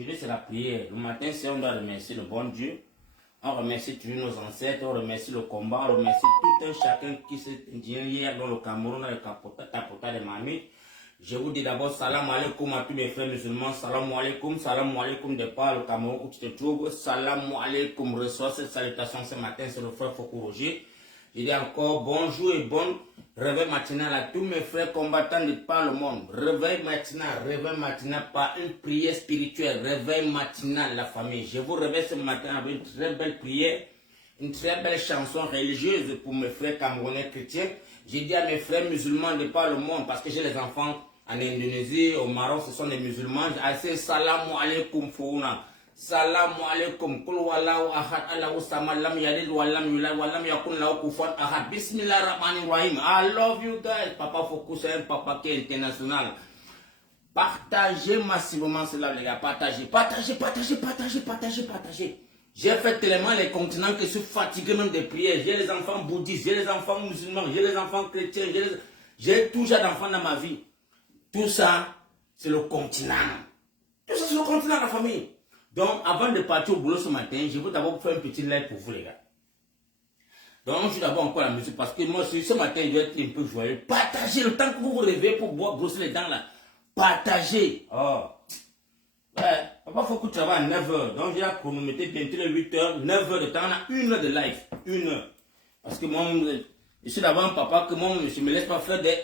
Aujourd'hui, c'est la prière. Le matin, c'est on doit remercier le bon Dieu. On remercie toujours nos ancêtres, on remercie le combat, on remercie tout un chacun qui s'est indigné hier dans le Cameroun, dans le Tapota des Marmites. Je vous dis d'abord salam alaikum à tous mes frères musulmans, salam alaikum de par le Cameroun où tu te trouves, salam alaikum, reçois cette salutation ce matin, c'est le frère Foko Roger. Je dis encore bonjour et bon réveil matinal à tous mes frères combattants de par le monde. Réveil matinal par une prière spirituelle, réveil matinal la famille. Je vous réveille ce matin avec une très belle prière, une très belle chanson religieuse pour mes frères camerounais chrétiens. Je dis à mes frères musulmans de par le monde, parce que j'ai les enfants en Indonésie, au Maroc, ce sont des musulmans. Je dis salam alaikum founa. Salam alaikum. Kul wallahu ahad Allahu samad lam yalid walam yulad walam yakun lahu kufuwan ahad. Bismillahirrahmanirrahim. I love you guys. Papa Focus, c'est un papa qui est international. Partagez massivement cela les gars. Partagez. J'ai fait tellement les continents que je suis fatigué même des prières. J'ai les enfants bouddhistes, j'ai les enfants musulmans, j'ai les enfants chrétiens, j'ai tout genre d'enfants dans ma vie. Tout ça, c'est le continent. Tout ça, c'est le continent, la famille. Donc, avant de partir au boulot ce matin, je veux d'abord faire un petit live pour vous, les gars. Donc, je suis d'abord encore la musique parce que moi, ce matin, je vais être un peu joyeux. Partagez le temps que vous vous réveillez pour boire, brosser les dents, là. Partagez. Oh. Ouais, papa, faut que tu travailles à 9h. Donc, j'ai chronométré bientôt les 8h, 9h de temps. On a 1 heure de live. 1 heure. Parce que moi, je suis d'abord un papa que moi, je ne me laisse pas faire des...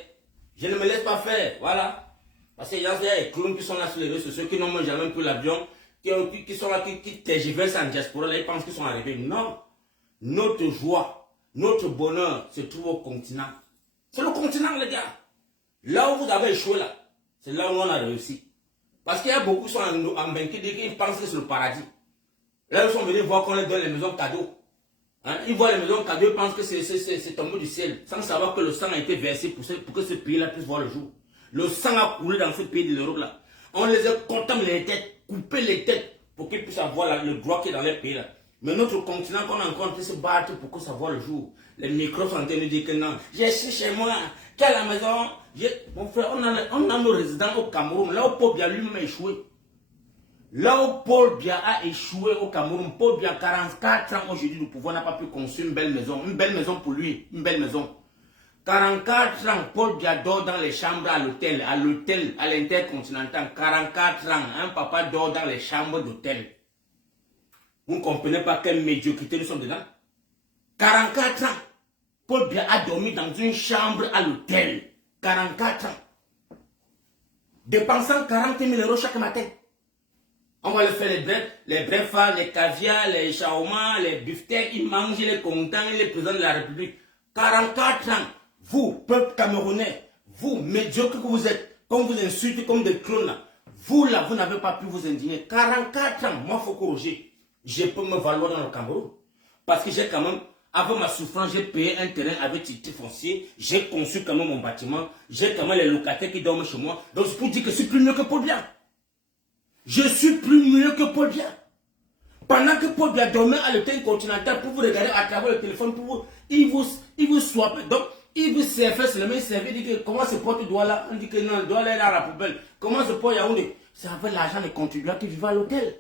Je ne me laisse pas faire. Voilà. Parce qu'il y a des clowns qui sont là sur les réseaux sociaux, qui n'ont jamais pris l'avion, qui sont là, qui tergiversent en diaspora, là, ils pensent qu'ils sont arrivés. Non. Notre joie, notre bonheur se trouve au continent. C'est le continent, les gars. Là où vous avez échoué, là, c'est là où on a réussi. Parce qu'il y a beaucoup qui sont en banquier, ils pensent que c'est le paradis. Là, ils sont venus voir qu'on leur donne les maisons cadeaux. Hein? Ils voient les maisons cadeaux, ils pensent que c'est tombé du ciel, sans savoir que le sang a été versé pour que ce pays-là puisse voir le jour. Le sang a coulé dans ce pays de l'Europe là. On les a contamé les têtes, coupé les têtes pour qu'ils puissent avoir le droit qui est dans les pays là. Mais notre continent, qu'on a encore en train de se battre pour que ça voit le jour. Les micros sont en train de dire que non. J'ai chez moi, qui à la maison. Mon frère, on a nos résidents au Cameroun, là où Paul Biya lui-même a échoué. Là où Paul Biya a échoué au Cameroun, Paul Biya, 44 ans aujourd'hui, le pouvoir n'a pas pu construire une belle maison pour lui, une belle maison. 44 ans, Paul Biya dort dans les chambres à l'hôtel, à l'Intercontinental. 44 ans, un papa dort dans les chambres d'hôtel. Vous ne comprenez pas quelle médiocrité nous sommes dedans. 44 ans, Paul Biya a dormi dans une chambre à l'hôtel. 44 ans. Dépensant 40 000 € chaque matin. On va le faire les breakfasts, les caviars, les shawarma, les beefsteaks. Il mange, il est content, il est président de la République. 44 ans. Vous, peuple camerounais, vous, médiocres que vous êtes, comme vous insultez comme des clones, vous là, vous n'avez pas pu vous indigner. 44 ans, moi, Foko Roger, je peux me valoir dans le Cameroun. Parce que j'ai quand même, avant ma souffrance, j'ai payé un terrain avec titre foncier, j'ai conçu quand même mon bâtiment, j'ai quand même les locataires qui dorment chez moi. Donc c'est pour dire que je suis plus mieux que Paul Biya. Je suis plus mieux que Paul Biya. Pendant que Paul Biya dormait à l'hôtel continental pour vous regarder à travers le téléphone, pour vous, il vous swap. Donc, il vous servait seulement, il servait, il dit que comment ce porte doigt là, on dit que non, le doigt là est dans la poubelle. Comment ce porte Yaoundé? C'est avec l'argent des contribuables qui vivent à l'hôtel.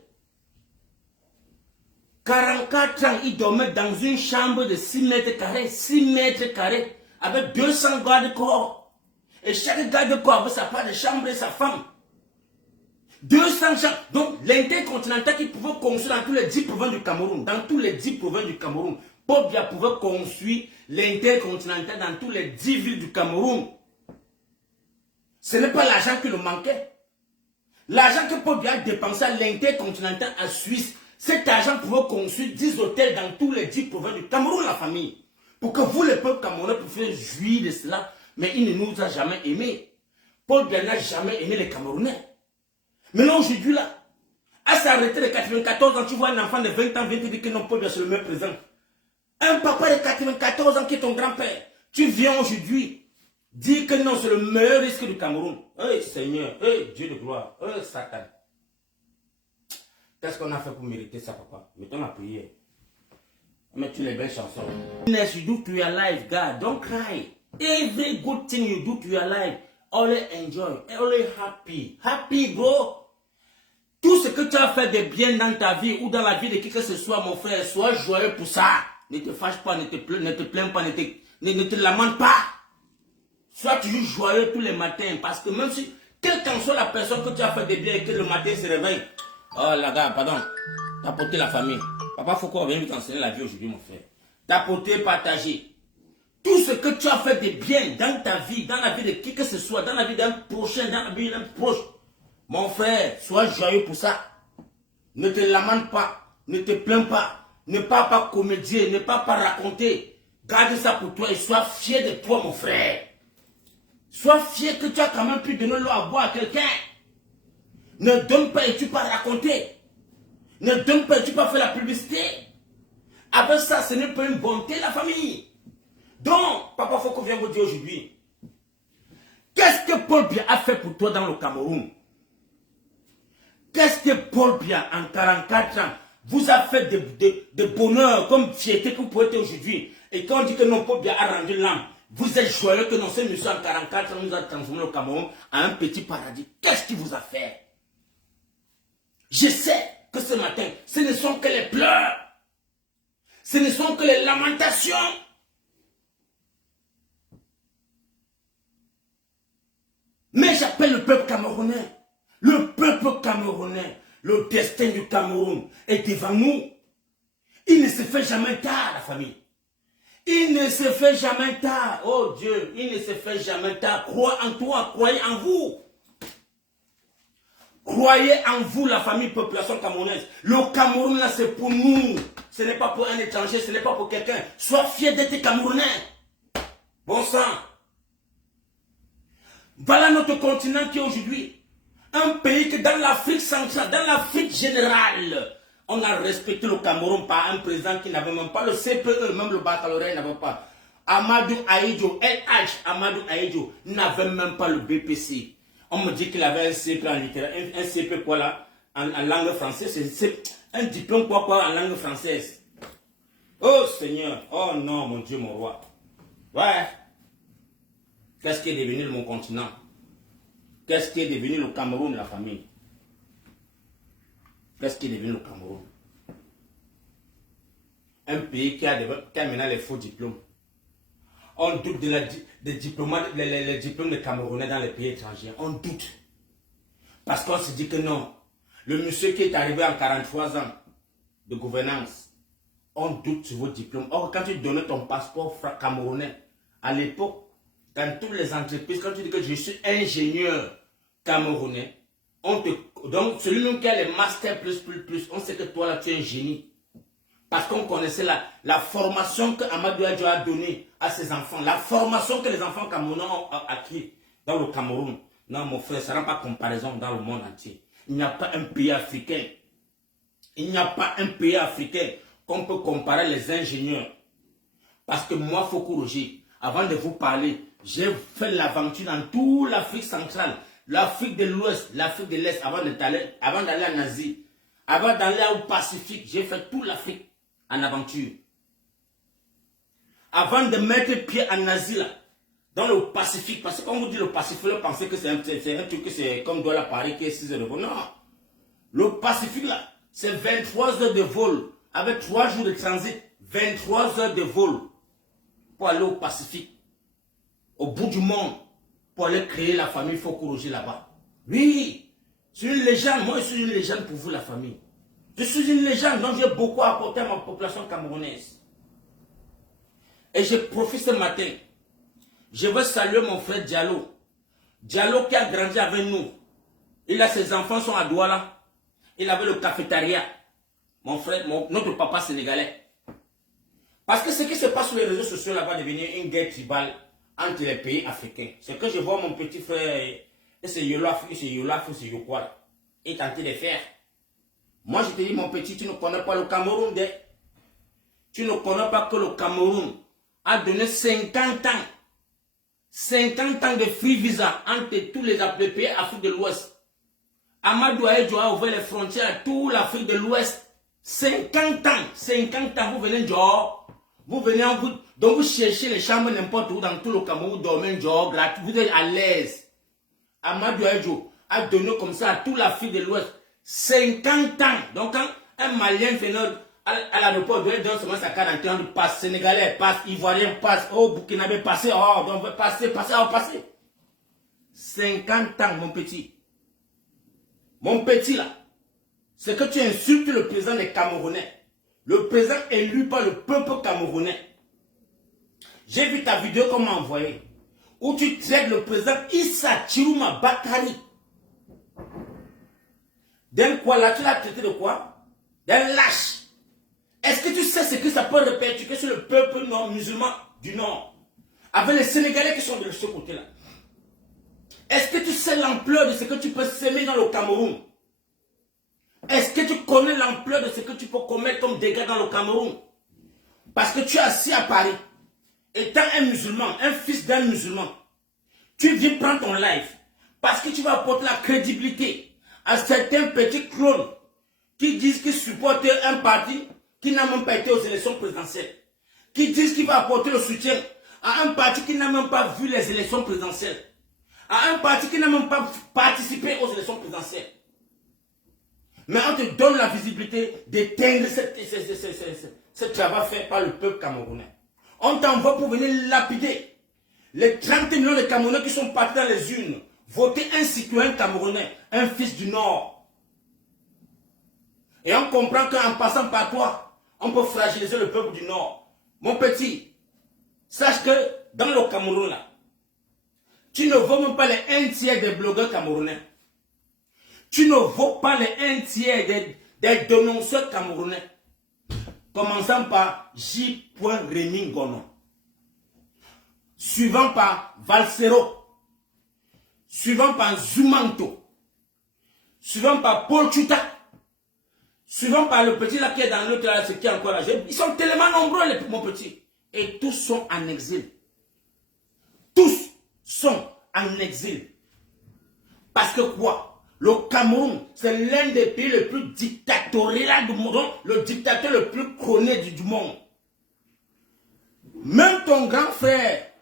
44 ans, il dormait dans une chambre de 6 mètres carrés, 6 mètres carrés, avec 200 garde-corps. Et chaque garde-corps avait sa part de chambre et sa femme. 200 chambres. Donc, l'Intercontinental qui pouvait construire dans tous les 10 provinces du Cameroun, Paul Biya pouvait construire l'Intercontinental dans tous les 10 villes du Cameroun. Ce n'est pas l'argent qui nous manquait. L'argent que Paul Biya a dépensé à l'Intercontinental en Suisse, cet argent pouvait construire 10 hôtels dans tous les 10 provinces du Cameroun, la famille. Pour que vous, les peuples camerounais, puissiez jouir de cela. Mais il ne nous a jamais aimés. Paul Biya n'a jamais aimé les Camerounais. Maintenant, aujourd'hui, là, à sa retraite de 94 ans, tu vois un enfant de 20 ans vient te dire que non, Paul Biya, c'est le meilleur président. Un papa de 94 ans qui est ton grand-père, tu viens aujourd'hui dire que non, c'est le meilleur risque du Cameroun. Hey Seigneur, hey Dieu de gloire, hey Satan. Qu'est-ce qu'on a fait pour mériter ça, papa? Mettons la prière. Mettons les belles chansons. You do to your life, God. Don't cry. Every good thing you do to your life, only enjoy, only happy. Happy, bro. Tout ce que tu as fait de bien dans ta vie ou dans la vie de qui que ce soit, mon frère, sois joyeux pour ça. Ne te fâche pas, ne te plains pas, ne te lamente pas. Sois toujours joyeux tous les matins. Parce que même si, quelle qu'en soit la personne que tu as fait de bien et que le matin se réveille, oh la gars, pardon, tapoter la famille. Papa Foucault vient de t'enseigner la vie aujourd'hui, mon frère. Tapoter, partager. Tout ce que tu as fait de bien dans ta vie, dans la vie de qui que ce soit, dans la vie d'un prochain, dans la vie d'un proche, mon frère, sois joyeux pour ça. Ne te lamente pas, ne te plains pas, ne parle pas comédien, ne parle pas raconter. Garde ça pour toi et sois fier de toi, mon frère. Sois fier que tu as quand même pu donner l'eau à boire à quelqu'un. Ne donne pas et tu pas raconter. Ne donne pas et tu pas faire la publicité. Avec ça, ce n'est pas une bonté, la famille. Donc, Papa Foucault vient vous dire aujourd'hui, qu'est-ce que Paul Biya a fait pour toi dans le Cameroun? Qu'est-ce que Paul Biya, en 44 ans, vous a fait de bonheur, comme fierté que vous pouvez être aujourd'hui? Et quand on dit que non, Paul Biya a rendu l'âme, vous êtes joyeux que non, ce monsieur en 44 ans nous a transformé le Cameroun en un petit paradis. Qu'est-ce qu'il vous a fait? Je sais que ce matin, ce ne sont que les pleurs. Ce ne sont que les lamentations. Mais j'appelle le peuple camerounais. Le peuple camerounais, le destin du Cameroun est devant nous. Il ne se fait jamais tard, la famille. Il ne se fait jamais tard. Oh Dieu, il ne se fait jamais tard. Crois en toi, croyez en vous. Croyez en vous, la famille, population camerounaise. Le Cameroun, là, c'est pour nous. Ce n'est pas pour un étranger, ce n'est pas pour quelqu'un. Sois fier d'être Camerounais. Bon sang. Voilà notre continent qui est aujourd'hui un pays que dans l'Afrique centrale, dans l'Afrique générale, on a respecté le Cameroun par un président qui n'avait même pas le CPE, même le baccalauréat n'avait pas. Amadou Ahidjo, LH Amadou Ahidjo, n'avait même pas le BPC. On me dit qu'il avait un CP en littérature, un CP quoi là, en langue française, c'est un diplôme quoi en langue française. Oh Seigneur, oh non mon Dieu, mon roi. Ouais. Qu'est-ce qui est devenu mon continent? Qu'est-ce qui est devenu le Cameroun, la famille? Qu'est-ce qui est devenu le Cameroun? Un pays qui a maintenant les faux diplômes. On doute des diplomates, les diplômes des Camerounais dans les pays étrangers. On doute. Parce qu'on se dit que non. Le monsieur qui est arrivé en 43 ans de gouvernance, on doute sur vos diplômes. Or, quand tu donnais ton passeport camerounais, à l'époque, dans toutes les entreprises, quand tu dis que je suis ingénieur camerounais, donc celui-même qui a les masters plus, on sait que toi là tu es un génie. Parce qu'on connaissait la formation que Amadou Ahidjo a donnée à ses enfants, la formation que les enfants camerounais ont acquis dans le Cameroun. Non mon frère, ça n'a pas comparaison dans le monde entier. Il n'y a pas un pays africain. Il n'y a pas un pays africain qu'on peut comparer les ingénieurs. Parce que moi, Foucault Roger, avant de vous parler, j'ai fait l'aventure dans toute l'Afrique centrale, l'Afrique de l'Ouest, l'Afrique de l'Est, avant d'aller en Asie, avant d'aller au Pacifique. J'ai fait toute l'Afrique en aventure. Avant de mettre pied en Asie, là, dans le Pacifique, parce que quand on vous dit le Pacifique, vous pensez que c'est un truc que c'est comme Douala Paris qui est 6 heures de vol. Non. Le Pacifique, là, c'est 23 heures de vol, avec 3 jours de transit, 23 heures de vol pour aller au Pacifique. Au bout du monde, pour aller créer la famille Foucault Roger là-bas. Oui, c'est une légende. Moi, je suis une légende pour vous, la famille. Je suis une légende, donc j'ai beaucoup apporté à ma population camerounaise. Et je profite ce matin. Je veux saluer mon frère Diallo. Diallo qui a grandi avec nous. Ses enfants sont à Douala. Il avait le cafétéria. Mon frère, notre papa sénégalais. Parce que ce qui se passe sur les réseaux sociaux là va devenir une guerre tribale entre les pays africains. C'est que je vois mon petit frère, et c'est Yolaf, c'est Yokwa, et tenter de faire. Moi je te dis mon petit, tu ne connais pas le Cameroun. Tu ne connais pas que le Cameroun a donné 50 ans. 50 ans de free visa entre tous les pays Afrique de l'Ouest. Amadou Ahidjo a ouvert les frontières à toute l'Afrique de l'Ouest. 50 ans, 50 ans, vous venez de Johor, vous venez en vous, donc vous cherchez les chambres n'importe où dans tout le Cameroun, vous dormez en Johor, vous êtes à l'aise. Amadou Ahidjo a donné comme ça à toute l'Afrique de l'Ouest 50 ans. Donc quand un Malien venait à l'aéroport, il donne seulement sa carte d'entrée, passe sénégalais, passe ivoirien, passe, oh, burkinabé, passé, oh, donc passer, oh, passer. 50 ans, mon petit. Mon petit là, c'est que tu insultes le président des Camerounais. Le président élu par le peuple camerounais. J'ai vu ta vidéo qu'on m'a envoyée, où tu traites le président Issa Chirouma Bakari. D'un quoi là, tu l'as traité de quoi? D'un lâche. Est-ce que tu sais ce que ça peut répercuter sur le peuple musulman du Nord? Avec les Sénégalais qui sont de ce côté-là. Est-ce que tu sais l'ampleur de ce que tu peux s'aimer dans le Cameroun? Est-ce que tu connais l'ampleur de ce que tu peux commettre comme dégâts dans le Cameroun? Parce que tu es assis à Paris, étant un musulman, un fils d'un musulman, tu viens prendre ton live parce que tu vas apporter la crédibilité à certains petits clones qui disent qu'ils supportent un parti qui n'a même pas été aux élections présidentielles, qui disent qu'il va apporter le soutien à un parti qui n'a même pas vu les élections présidentielles, à un parti qui n'a même pas participé aux élections présidentielles. Mais on te donne la visibilité d'éteindre ce travail fait par le peuple camerounais. On t'envoie pour venir lapider les 30 millions de Camerounais qui sont partis dans les urnes, voter un citoyen camerounais, un fils du Nord. Et on comprend qu'en passant par toi, on peut fragiliser le peuple du Nord. Mon petit, sache que dans le Cameroun, là, tu ne vaux même pas les 1/3 des blogueurs camerounais. Tu ne vaux pas les 1/3 des dénonceurs camerounais. Commençant par J. Rémy Gono. Suivant par Valsero. Suivant par Zumanto. Suivant par Paul Chuta. Suivant par le petit là qui est dans l'autre là, ce qui est encore là. Ils sont tellement nombreux, mon petit. Et tous sont en exil. Tous sont en exil. Parce que quoi? Le Cameroun, c'est l'un des pays les plus dictatoriaux du monde, le dictateur le plus connu du monde. Même ton grand frère,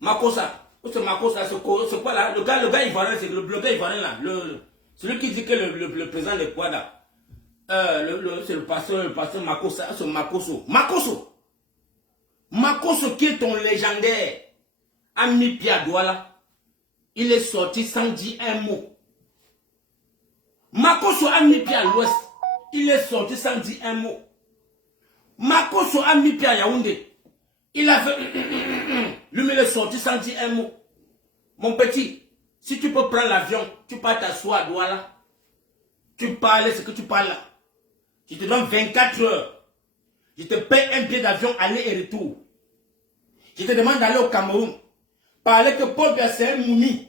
Makossa, c'est Makossa, c'est quoi là? Le gars ivoirien, c'est le gars ivoirien là, celui qui dit que le président de Kwada, c'est le pasteur Makossa, c'est Makosso. Makosso qui est ton légendaire, Ami Pierre Douala, il est sorti sans dire un mot. Makosso a mis pied à l'ouest. Il est sorti sans dire un mot. Makosso a mis pied à Yaoundé. Il a fait... Lui, il est sorti sans dire un mot. Mon petit, si tu peux prendre l'avion, tu pars t'asseoir à Douala. Tu parles ce que tu parles là. Je te donne 24 heures. Je te paye un billet d'avion aller et retour. Je te demande d'aller au Cameroun. Parler que Paul Biya c'est un moumi.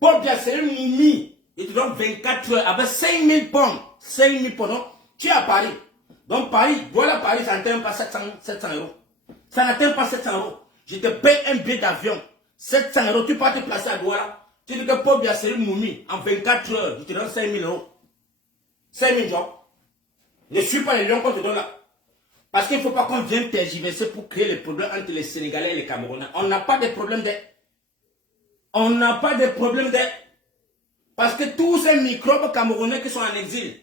Paul Biya c'est un moumi. Il te donne 24 heures avec 5000 pounds. 5000 pounds, non? Tu es à Paris. Donc Paris, voilà Paris, ça n'atteint pas 700 euros. Ça n'atteint pas 700 euros. Je te paye un billet d'avion. 700 euros, tu peux te placer à Douala. Tu dis que Paul Biya c'est une moumie. En 24 heures, je te donne 5000 euros. 5000 jobs. Ne suis pas les lions qu'on te donne là. Parce qu'il ne faut pas qu'on vienne tergiverser pour créer les problèmes entre les Sénégalais et les Camerounais. On n'a pas de problème de... On n'a pas de problème de... Parce que tous ces microbes camerounais qui sont en exil,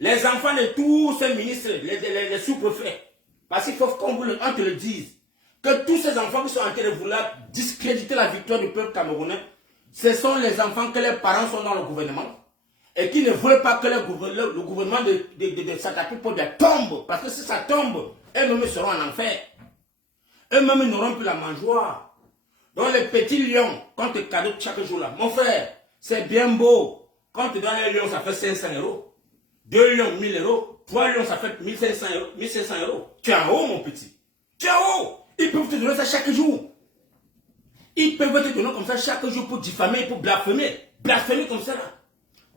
les enfants de tous ces ministres, les sous-préfets, parce qu'il faut qu'on te le dise, que tous ces enfants qui sont en train de vouloir discréditer la victoire du peuple camerounais, ce sont les enfants que les parents sont dans le gouvernement et qui ne veulent pas que le gouvernement de Satapi tombe. Parce que si ça tombe, eux-mêmes seront en enfer. Eux-mêmes n'auront plus la mangeoire. Donc les petits lions, qu'on te cadeau chaque jour là, mon frère, c'est bien beau. Quand on te donne un lion, ça fait 500 euros. 2 lions, 1000 euros. 3 lions, ça fait 1500 euros. 1500 euros. Tu es en haut, mon petit. Tu es en haut. Ils peuvent te donner ça chaque jour. Ils peuvent te donner comme ça chaque jour pour diffamer, pour blasphémer. Blasphémer comme ça là.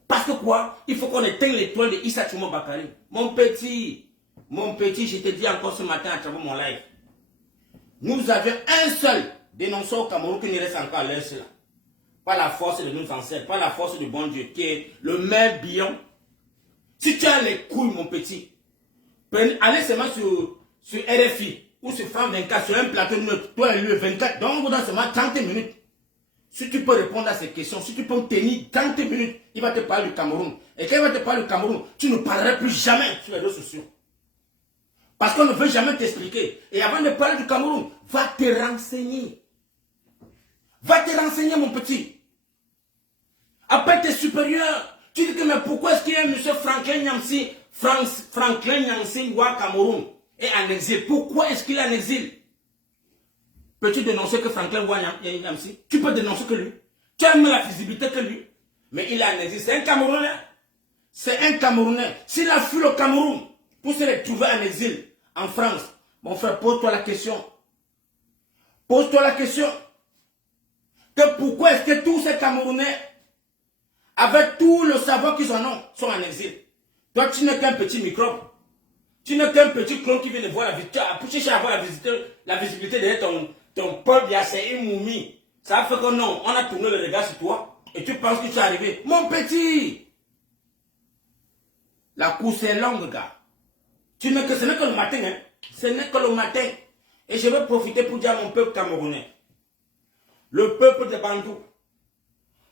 Parce que quoi? Il faut qu'on éteigne l'étoile de Issa Chirouma Bakari. Mon petit, je te dis encore ce matin à travers mon live. Nous avions un seul dénonceur au Cameroun qui ne reste encore à l'heure là. Pas la force de nos ancêtres, pas la force du bon Dieu, qui est le maire Bion. Si tu as les couilles, mon petit, allez seulement sur RFI ou sur France 24, sur un plateau de toi et lui 24, donc on vous donne seulement 30 minutes. Si tu peux répondre à ces questions, si tu peux tenir 30 minutes, il va te parler du Cameroun. Et quand il va te parler du Cameroun, tu ne parleras plus jamais sur les réseaux sociaux. Parce qu'on ne veut jamais t'expliquer. Et avant de parler du Cameroun, va te renseigner. Va te renseigner, mon petit. Après tes supérieurs, tu dis que mais pourquoi est-ce qu'il y a M. Franklin Nyamsi au Cameroun et en exil? Pourquoi est-ce qu'il est en exil? Peux-tu dénoncer que Franklin Nyamsi? Tu peux dénoncer que lui. Tu as même la visibilité que lui. Mais il est en exil. C'est un Camerounais. C'est un Camerounais. S'il a fui le Cameroun pour se retrouver en exil en France, mon frère, pose-toi la question. Pose-toi la question. Que pourquoi est-ce que tous ces Camerounais, avec tout le savoir qu'ils en ont, sont en exil? Toi, tu n'es qu'un petit microbe. Tu n'es qu'un petit clone qui vient de voir la visibilité. Pour chercher à avoir la visibilité derrière ton peuple, c'est une momie. Ça fait que non, on a tourné le regard sur toi et tu penses que tu es arrivé. Mon petit, la course est longue, gars. Ce n'est que le matin, hein. Ce n'est que le matin. Et je vais profiter pour dire à mon peuple camerounais, le peuple de Bandou,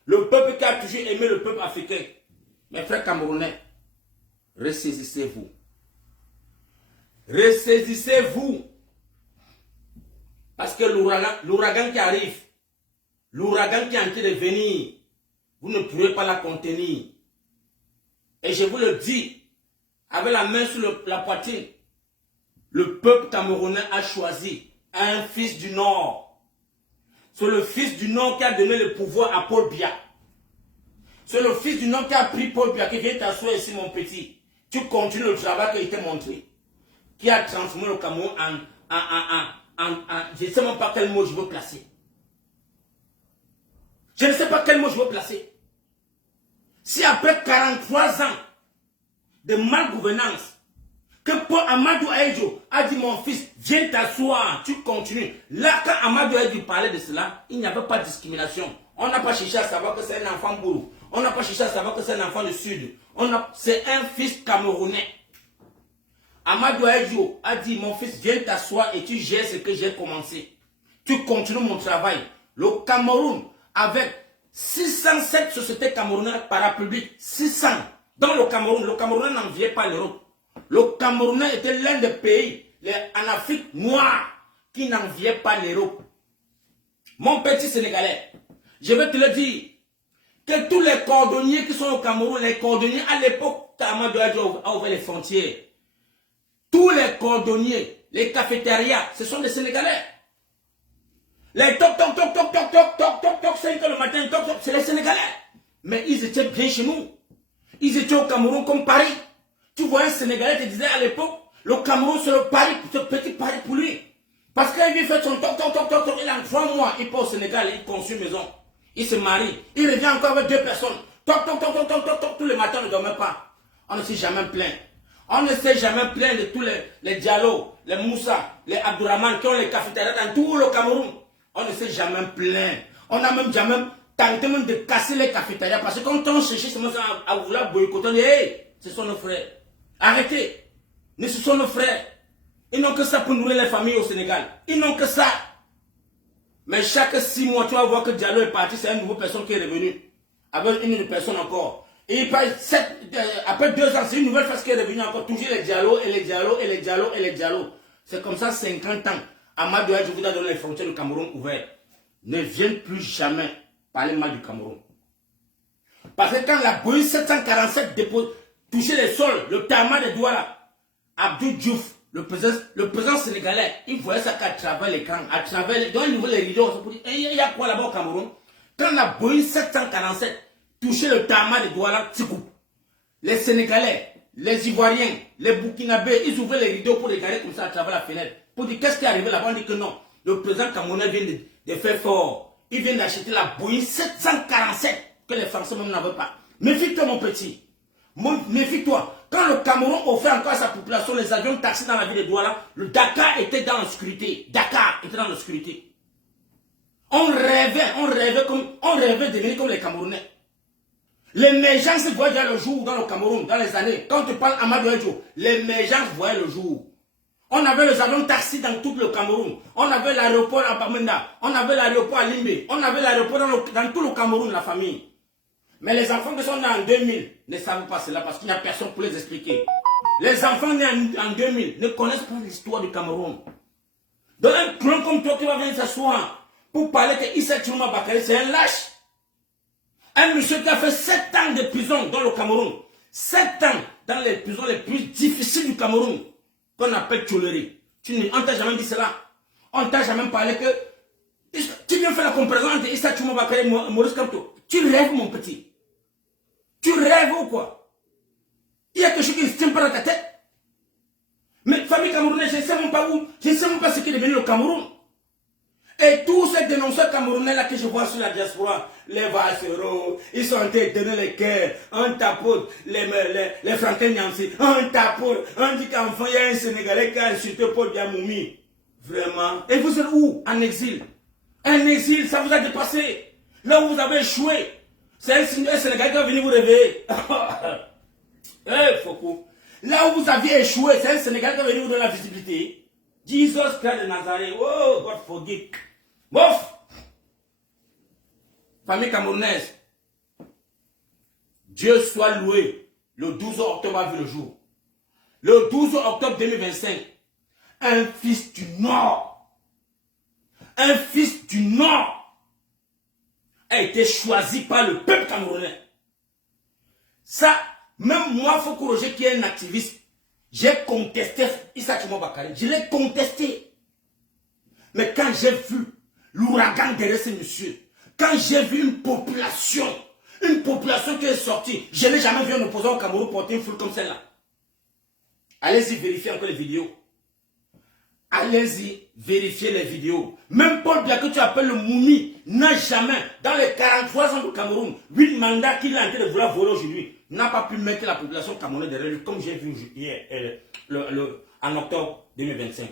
le peuple qui a toujours aimé le peuple africain, mes frères camerounais, ressaisissez-vous. Ressaisissez-vous. Parce que l'ouragan qui arrive, l'ouragan qui est en train de venir, vous ne pourrez pas la contenir. Et je vous le dis, avec la main sur la poitrine, le peuple camerounais a choisi un fils du Nord. C'est le fils du Nord qui a donné le pouvoir à Paul Biya. C'est le fils du Nord qui a pris Paul Biya, qui vient t'asseoir ici, mon petit. Tu continues le travail qu'il t'a montré. Qui a transformé le Cameroun je ne sais même pas quel mot je veux placer. Je ne sais pas quel mot je veux placer. Si après 43 ans de malgouvernance, que Paul Amadou Ahidjo a dit mon fils, viens t'asseoir, tu continues. Là, quand Amadou Ahidjo parlait de cela, il n'y avait pas de discrimination. On n'a pas cherché à savoir que c'est un enfant bourreau. On n'a pas cherché à savoir que c'est un enfant du Sud. C'est un fils camerounais. Amadou Ahidjo a dit, mon fils, viens t'asseoir et tu gères ce que j'ai commencé. Tu continues mon travail. Le Cameroun, avec 607 sociétés camerounaises parapubliques, 600. Dans le Camerounais n'enviait pas l'Europe. Le Camerounais était l'un des pays en Afrique noire qui n'enviait pas l'Europe. Mon petit Sénégalais, je vais te le dire, que tous les cordonniers qui sont au Cameroun, les cordonniers à l'époque, Amadou Ahidjo a ouvert les frontières. Tous les cordonniers, les cafétérias, ce sont des Sénégalais. Les toc, 5 heures le matin, c'est les Sénégalais. Mais ils étaient bien chez nous. Ils étaient au Cameroun comme Paris. Tu vois, un Sénégalais te disait à l'époque, le Cameroun c'est le Paris, ce petit Paris pour lui. Parce qu'il vient faire son toc, il a 3 mois, il part au Sénégal, il construit une maison. Il se marie, il revient encore avec 2 personnes. Toc, tous les matins, on ne dormait pas. On ne s'est jamais plaint. On ne s'est jamais plaint de tous les Diallo, les Moussa, les Abdourahman qui ont les cafétérias dans tout le Cameroun. On ne s'est jamais plaint. On a même jamais tenté même de casser les cafétérias parce que quand on cherchait à vouloir boycotter, on dit hey, ce sont nos frères. Arrêtez. Mais ce sont nos frères. Ils n'ont que ça pour nourrir les familles au Sénégal. Ils n'ont que ça. Mais chaque 6 mois, tu vas voir que Diallo est parti, c'est une nouvelle personne qui est revenue. Avec une personne encore. Et il passe après 2 ans, c'est une nouvelle phase qui est revenue encore. Toujours les Diallo et les Diallo et les Diallo et les Diallo. C'est comme ça 50 ans. Amadou Ahidjo vous a donné les frontières du Cameroun ouvertes. Ne viennent plus jamais parler mal du Cameroun. Parce que quand la Boeing 747 touchait les sols, le tarmac de Douala, Abdou Diouf, le président sénégalais, il voyait ça qu'à travers l'écran, à travers dans les rideaux, pour dire, il y a quoi là-bas au Cameroun? Quand la Boeing 747 touchait le tarmac de Douala, les Sénégalais, les Ivoiriens, les Burkinabés, ils ouvraient les rideaux pour regarder comme ça à travers la fenêtre. Pour dire qu'est-ce qui est arrivé là-bas, on dit que non. Le président camerounais vient de faire fort. Il vient d'acheter la Boeing 747 que les Français même n'avaient pas. Méfie-toi mon petit. Méfie-toi. Quand le Cameroun offrait encore à sa population les avions taxis dans la ville de Douala, le Dakar était dans l'obscurité. Dakar était dans l'obscurité. On rêvait de devenir comme les Camerounais. L'émergence voyait le jour dans le Cameroun, dans les années. Quand tu parles Amadou Ahidjo, l'émergence voyait le jour. On avait les avions taxis dans tout le Cameroun. On avait l'aéroport à Bamenda. On avait l'aéroport à Limbe. On avait l'aéroport dans tout le Cameroun, la famille. Mais les enfants qui sont nés en 2000 ne savent pas cela parce qu'il n'y a personne pour les expliquer. Les enfants nés en 2000 ne connaissent pas l'histoire du Cameroun. Donc un clone comme toi qui va venir s'asseoir pour parler que Issa Chiroma Bakary, c'est un lâche. Un monsieur qui a fait 7 ans de prison dans le Cameroun. 7 ans dans les prisons les plus difficiles du Cameroun. Qu'on appelle Tcholeri. On ne t'a jamais dit cela. On ne t'a jamais parlé que... Tu viens faire la comparaison entre Issa Chiroma Bakary et Maurice Kamto. Tu rêves, mon petit. Tu rêves ou quoi? Il y a quelque chose qui ne tient pas dans ta tête. Mais famille camerounaise, je ne sais même pas où. Je ne sais même pas ce qui est devenu le Cameroun. Et tous ces dénonceurs camerounais là que je vois sur la diaspora, les Vassero, ils sont en train de donner les cœurs, on tapote les Franklin Nancy, on tapote, on dit qu'enfant il y a un Sénégalais qui a insulté Paul Diamoumi. Vraiment. Et vous êtes où? En exil. Un exil, ça vous a dépassé. Là où vous avez échoué, c'est un Sénégalais qui va venir vous réveiller. Foucault. Là où vous aviez échoué, c'est un Sénégalais qui va venir vous donner la visibilité. Jesus Christ de Nazareth. Oh, God forgive. Bof! Famille camerounaise, Dieu soit loué. Le 12 octobre a vu le jour. Le 12 octobre 2025, un fils du Nord, a été choisi par le peuple camerounais. Ça, même moi, Foko Roger, qui est un activiste, j'ai contesté Issa Chiroma Bakary. Je l'ai contesté. Mais quand j'ai vu l'ouragan derrière ce monsieur, quand j'ai vu une population qui est sortie, je n'ai jamais vu un opposant au Cameroun porter une foule comme celle-là. Allez-y vérifier encore les vidéos. Allez-y vérifier les vidéos. Même Paul Biya que tu appelles le Moumi n'a jamais, dans les 43 ans du Cameroun, 8 mandats qu'il a en train de vouloir voler aujourd'hui, n'a pas pu mettre la population camerounaise derrière lui, comme j'ai vu hier, en octobre 2025.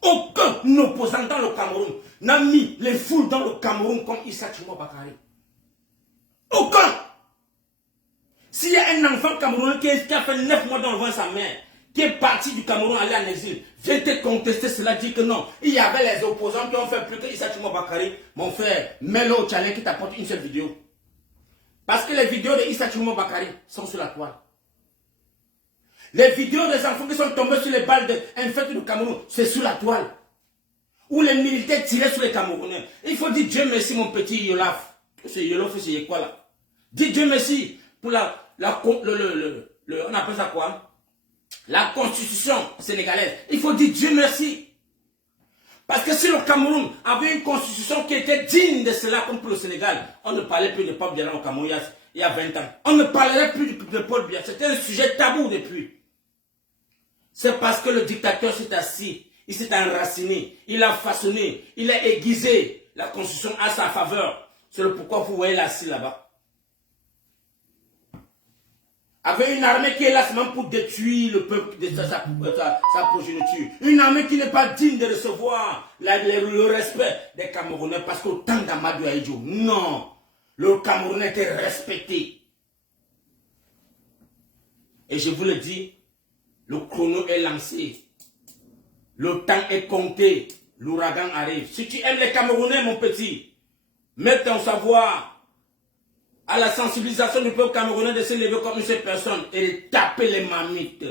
Aucun opposant dans le Cameroun n'a mis les foules dans le Cameroun comme Issa Chiroma Bakary. Aucun. S'il y a un enfant camerounais qui a fait 9 mois dans le ventre de sa mère, qui est parti du Cameroun aller en exil, viens te contester cela, dit que non. Il y avait les opposants qui ont fait plus que Issa Chiroma Bakary. Mon frère, mets-le au challenge qui t'apporte une seule vidéo. Parce que les vidéos de Issa Chiroma Bakary sont sur la toile. Les vidéos des enfants qui sont tombés sur les balles infectes du Cameroun, c'est sur la toile. Où les militaires tiraient sur les Camerounais. Il faut dire Dieu merci, mon petit Yolaf. C'est Yolof, c'est quoi là? Dis Dieu merci pour on appelle ça quoi? La constitution sénégalaise. Il faut dire Dieu merci. Parce que si le Cameroun avait une constitution qui était digne de cela, comme pour le Sénégal, on ne parlait plus de Paul Biya au Cameroun il y a 20 ans. On ne parlerait plus de Paul Biya. C'était un sujet tabou depuis. C'est parce que le dictateur s'est assis, il s'est enraciné, il a façonné, il a aiguisé la constitution à sa faveur. C'est le pourquoi vous voyez là-ci là-bas. Avec une armée qui est là seulement pour détruire le peuple, sa progéniture. Une armée qui n'est pas digne de recevoir le respect des Camerounais parce qu'au temps d'Amadou Ahidjo, non, le Camerounais était respecté. Et je vous le dis, le chrono est lancé. Le temps est compté. L'ouragan arrive. Si tu aimes les Camerounais, mon petit, mets ton savoir à la sensibilisation du peuple camerounais de se lever comme une seule personne et de taper les mamites.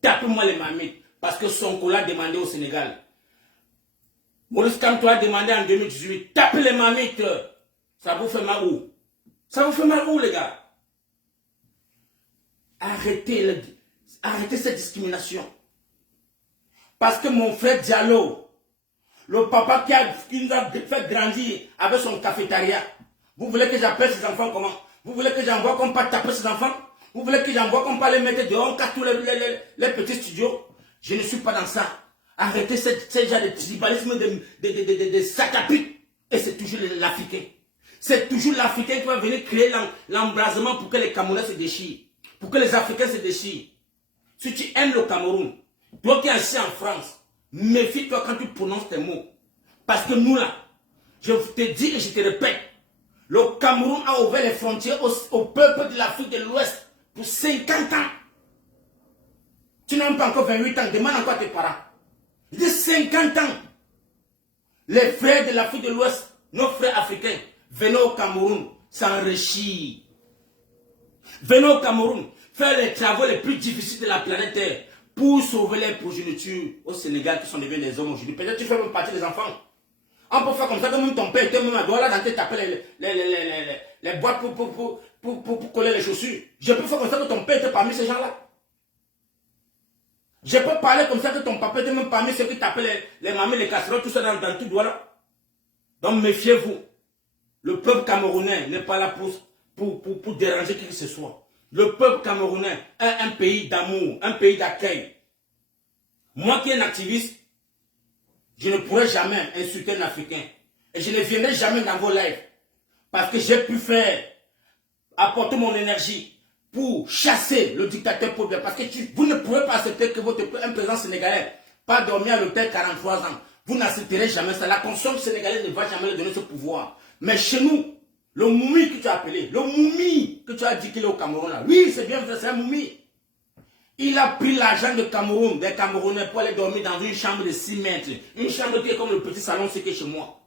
Tapez-moi les mamites. Parce que Sonko l'a demandé au Sénégal. Maurice Kamto a demandé en 2018. Tapez les mamites. Ça vous fait mal où? Ça vous fait mal où, les gars? Arrêtez cette discrimination. Parce que mon frère Diallo, le papa qui nous a fait grandir avec son cafétéria, vous voulez que j'appelle ces enfants comment? Vous voulez que j'envoie comme pas taper ces enfants? Vous voulez que j'envoie comme pas les mettre dehors, car tous les petits studios? Je ne suis pas dans ça. Arrêtez ce genre de tribalisme de sac à pute. Et c'est toujours l'Africain. C'est toujours l'Africain qui va venir créer l'embrasement pour que les Camerounais se déchirent. Pour que les Africains se déchirent. Si tu aimes le Cameroun, toi qui es assis en France, méfie-toi quand tu prononces tes mots. Parce que nous là, je te dis et je te répète, le Cameroun a ouvert les frontières au peuple de l'Afrique de l'Ouest pour 50 ans. Tu n'as même pas encore 28 ans, demande encore à tes parents. Il dit 50 ans. Les frères de l'Afrique de l'Ouest, nos frères africains, venez au Cameroun s'enrichir. Venez au Cameroun faire les travaux les plus difficiles de la planète Terre pour sauver les progénitures au Sénégal qui sont devenus des hommes aujourd'hui. Peut-être que tu fais même partie des enfants. On peut faire comme ça, comme ton père était même à Douala, dans tes taper les boîtes pour coller les chaussures. Je peux faire comme ça que ton père était parmi ces gens-là. Je peux parler comme ça que ton papa était même parmi ceux qui tapaient les mamies, les casseroles, tout ça dans tout Douala. Donc méfiez-vous. Le peuple camerounais n'est pas là pour déranger qui que ce soit. Le peuple camerounais est un pays d'amour, un pays d'accueil. Moi qui suis un activiste, je ne pourrais jamais insulter un Africain. Et je ne viendrai jamais dans vos lives. Parce que j'ai pu apporter mon énergie pour chasser le dictateur Paul Biya. Parce que vous ne pouvez pas accepter que un président sénégalais pas dormir à l'hôtel 43 ans. Vous n'accepterez jamais ça. La conscience sénégalaise ne va jamais lui donner ce pouvoir. Mais chez nous, le Moumi que tu as appelé, le Moumi que tu as dit qu'il est au Cameroun là, oui, c'est bien vrai, c'est un Moumi. Il a pris l'argent de Cameroun, des Camerounais, pour aller dormir dans une chambre de 6 mètres. Une chambre qui est comme le petit salon, c'est que chez moi.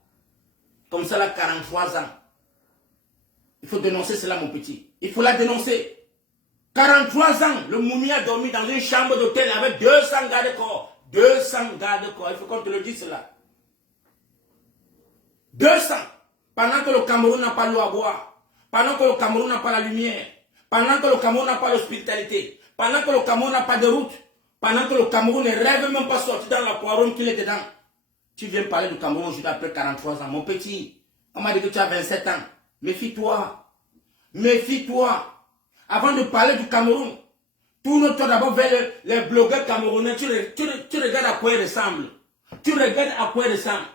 Comme ça, là, 43 ans. Il faut dénoncer cela, mon petit. Il faut la dénoncer. 43 ans, le Moumi a dormi dans une chambre d'hôtel avec 200 gardes-corps. 200 gardes-corps, il faut qu'on te le dise cela. 200. Pendant que le Cameroun n'a pas l'eau à boire. Pendant que le Cameroun n'a pas la lumière. Pendant que le Cameroun n'a pas l'hospitalité. Pendant que le Cameroun n'a pas de route. Pendant que le Cameroun ne rêve même pas sortir dans la poironne qu'il est dedans. Tu viens parler du Cameroun aujourd'hui après 43 ans. Mon petit, on m'a dit que tu as 27 ans. Méfie-toi. Méfie-toi. Avant de parler du Cameroun, tourne-toi d'abord vers les blogueurs camerounais. Tu regardes à quoi ils ressemblent. Tu regardes à quoi ils ressemblent.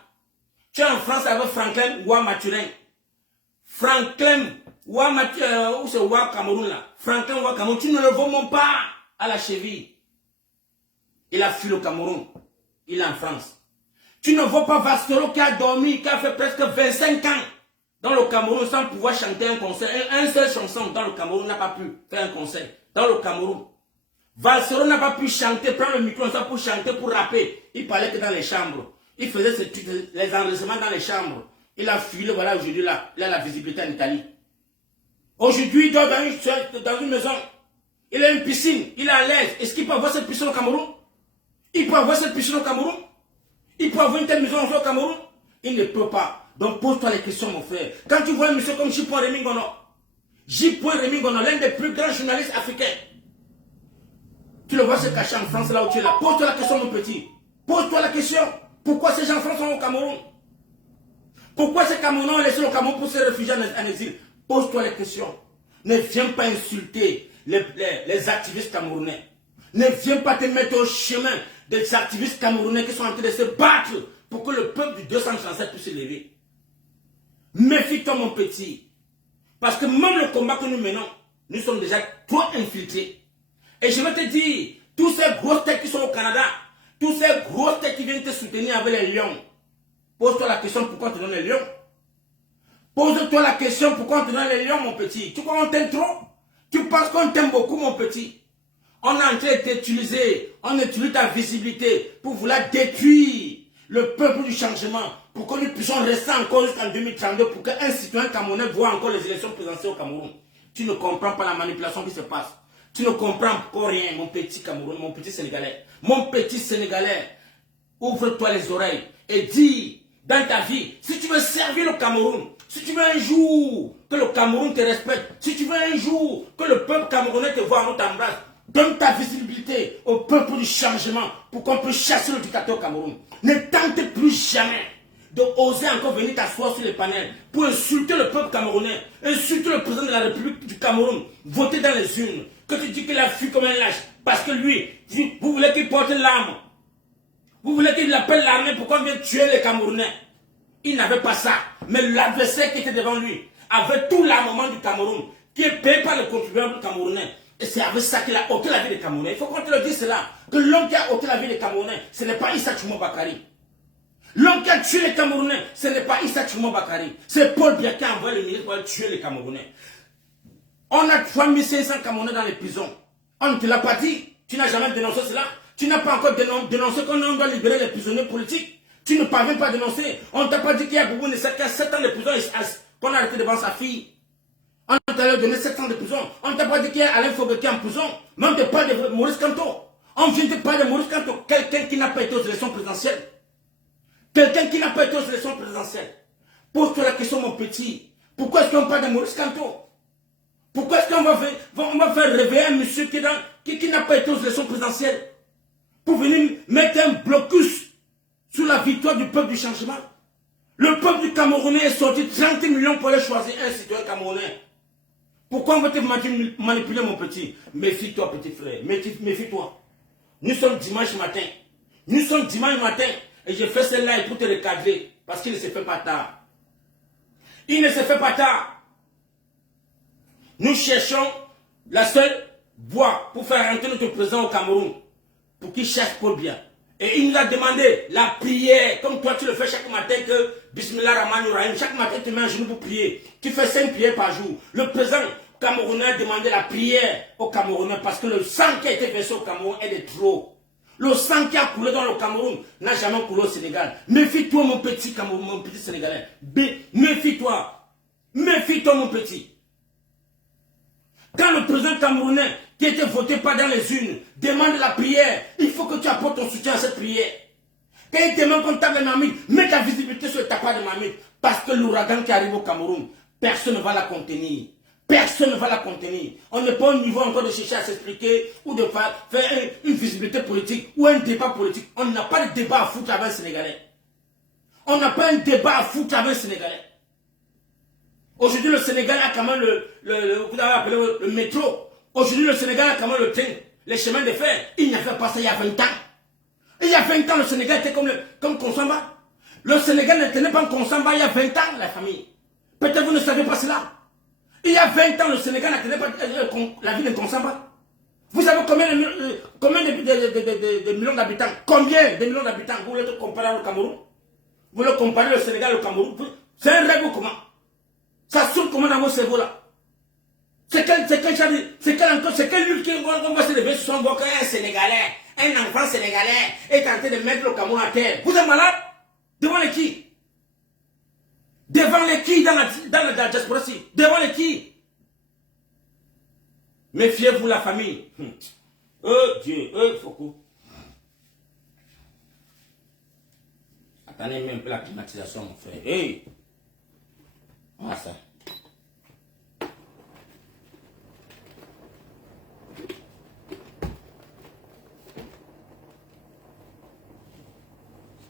Tu es en France avec Franklin Ouattara. Franklin Ouattara, où c'est Ouattara Cameroun là. Franklin Ouattara Cameroun, tu ne le vois même pas à la cheville. Il a fui le Cameroun. Il est en France. Tu ne vois pas Vastero qui a dormi, qui a fait presque 25 ans dans le Cameroun sans pouvoir chanter un concert. Un seul chanson dans le Cameroun n'a pas pu faire un concert. Dans le Cameroun. Vastero n'a pas pu chanter, prendre le micro pour chanter, pour rapper. Il parlait que dans les chambres. Il faisait les enregistrements dans les chambres. Il a fui, voilà, aujourd'hui, là, il a la visibilité en Italie. Aujourd'hui, il dort dans une maison. Il a une piscine, il est à l'aise. Est-ce qu'il peut avoir cette piscine au Cameroun? Il peut avoir cette piscine au Cameroun? Il peut avoir une telle maison au Cameroun? Il ne peut pas. Donc pose-toi les questions, mon frère. Quand tu vois un monsieur comme J.P. Rémy Ngono, l'un des plus grands journalistes africains, tu le vois se cacher en France, là où tu es là. Pose-toi la question, mon petit. Pose-toi la question. Pourquoi ces gens-là sont au Cameroun? Pourquoi ces Camerounais ont laissé le Cameroun pour se réfugier en exil? Pose-toi les questions. Ne viens pas insulter les activistes camerounais. Ne viens pas te mettre au chemin des activistes camerounais qui sont en train de se battre pour que le peuple du 237 puisse se lever. Méfie-toi, mon petit. Parce que même le combat que nous menons, nous sommes déjà trop infiltrés. Et je vais te dire, tous ces grosses têtes qui sont au Canada, tous ces grosses têtes qui viennent te soutenir avec les lions, pose-toi la question pourquoi on te donne les lions. Pose-toi la question pourquoi on te donne les lions, mon petit. Tu crois qu'on t'aime trop? Tu penses qu'on t'aime beaucoup, mon petit? On est en train de t'utiliser, on utilise ta visibilité pour vouloir détruire le peuple du changement, pour que nous puissions rester encore jusqu'en 2032, pour qu'un citoyen camerounais voit encore les élections présidentielles au Cameroun. Tu ne comprends pas la manipulation qui se passe. Tu ne comprends encore rien, mon petit Cameroun, mon petit Sénégalais. Mon petit Sénégalais, ouvre-toi les oreilles et dis dans ta vie, si tu veux servir le Cameroun, si tu veux un jour que le Cameroun te respecte, si tu veux un jour que le peuple camerounais te voit en t'embrasse, donne ta visibilité au peuple du changement pour qu'on puisse chasser le dictateur au Cameroun. Ne tente plus jamais de oser encore venir t'asseoir sur les panels pour insulter le peuple camerounais, insulter le président de la République du Cameroun, voter dans les urnes, que tu dis qu'il a fui comme un lâche, parce que lui, vous voulez qu'il porte l'arme, vous voulez qu'il appelle l'armée pour qu'on vienne tuer les Camerounais. Il n'avait pas ça, mais l'adversaire qui était devant lui avait tout l'armement du Cameroun, qui est payé par les contribuables camerounais. Et c'est avec ça qu'il a ôté la vie des Camerounais. Il faut qu'on te le dise cela, que l'homme qui a ôté la vie des Camerounais, ce n'est pas Issa Tchoumo Bakary. L'homme qui a tué les Camerounais, ce n'est pas Issa Tchoumo Bakary. C'est Paul Biya qui a envoyé le ministre pour tuer les Camerounais. On a 3500 Camerounais dans les prisons. On ne te l'a pas dit. Tu n'as jamais dénoncé cela. Tu n'as pas encore dénoncé qu'on doit libérer les prisonniers politiques. Tu ne parviens pas à dénoncer. On ne t'a pas dit qu'il y a beaucoup de 7 ans de prison qu'on a arrêté devant sa fille. On t'a donné 7 ans de prison. On ne t'a pas dit qu'il y a Alain Foguet qui est en prison. Mais on te parle de Maurice Kamto. On vient de parler de Maurice Kamto. Quelqu'un qui n'a pas été aux élections présidentielles. Quelqu'un qui n'a pas été aux élections présidentielles. Pose-toi la question, mon petit. Pourquoi est-ce qu'on parle de Maurice Kamto? Pourquoi est-ce qu'on va faire réveiller un monsieur qui n'a pas été aux élections présidentielles pour venir mettre un blocus sur la victoire du peuple du changement? Le peuple du Camerounais est sorti 30 millions pour aller choisir un citoyen camerounais. Pourquoi on va te manipuler, mon petit? Méfie-toi, petit frère. Méfie-toi. Nous sommes dimanche matin. Nous sommes dimanche matin. Et je fais celle-là pour te recadrer. Parce qu'il ne se fait pas tard. Il ne se fait pas tard. Nous cherchons la seule voie pour faire rentrer notre président au Cameroun. Pour qu'il cherche Paul Biya. Et il nous a demandé la prière. Comme toi tu le fais chaque matin que Bismillah Rahman Rahim. Chaque matin tu mets un genou pour prier. Tu fais 5 prières par jour. Le président camerounais a demandé la prière aux Camerounais. Parce que le sang qui a été versé au Cameroun est de trop. Le sang qui a coulé dans le Cameroun n'a jamais coulé au Sénégal. Méfie-toi mon petit Cameroun, mon petit Sénégalais. Méfie-toi. Méfie-toi mon petit. Quand le président camerounais qui a été voté pas dans les urnes demande la prière, il faut que tu apportes ton soutien à cette prière. Quand il demande qu'on tape les marmites, mets ta visibilité sur le tapage de marmite. Parce que l'ouragan qui arrive au Cameroun, personne ne va la contenir. Personne ne va la contenir. On n'est pas au niveau encore de chercher à s'expliquer ou de faire une visibilité politique ou un débat politique. On n'a pas de débat à foutre avec un Sénégalais. On n'a pas un débat à foutre avec un Sénégalais. Aujourd'hui, le Sénégal a quand même vous avez appelé le métro. Aujourd'hui, le Sénégal a quand même le train, les chemins de fer. Il n'y avait pas ça il y a 20 ans. Il y a 20 ans, le Sénégal était comme Konsamba. Le Sénégal ne tenait pas Konsamba il y a 20 ans, la famille. Peut-être vous ne savez pas cela. Il y a 20 ans, le Sénégal ne tenait pas la ville de Konsamba. Vous savez combien de millions d'habitants? Combien de millions d'habitants? Vous voulez comparer au Cameroun? Vous voulez comparer le Sénégal au Cameroun? C'est un rêve ou comment? Ça saute comment dans vos cerveaux là? C'est quel lutte qu'on va se lever sur son bord qu'un Sénégalais, un enfant sénégalais est en train de mettre le Cameroun à terre? Vous êtes malade? Devant les qui? Devant les qui dans la diaspora? Devant les qui? Méfiez-vous la famille. Dieu, Foucault. Attendez même un peu la climatisation, mon frère. Hey! Voilà ça.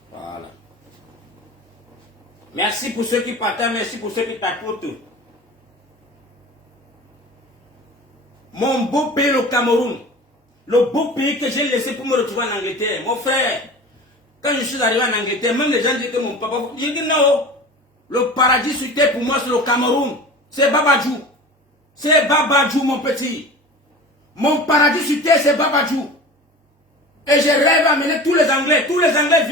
Voilà. Merci pour ceux qui partagent, merci pour ceux qui tapotent. Mon beau pays, le Cameroun, le beau pays que j'ai laissé pour me retrouver en Angleterre. Mon frère, quand je suis arrivé en Angleterre, même les gens disent que mon papa... Je dis non, le paradis sur terre pour moi c'est le Cameroun. C'est Babadjou. C'est Babadjou mon petit. Mon paradis sur terre c'est Babadjou. Et je rêve à amener tous les Anglais. Tous les Anglais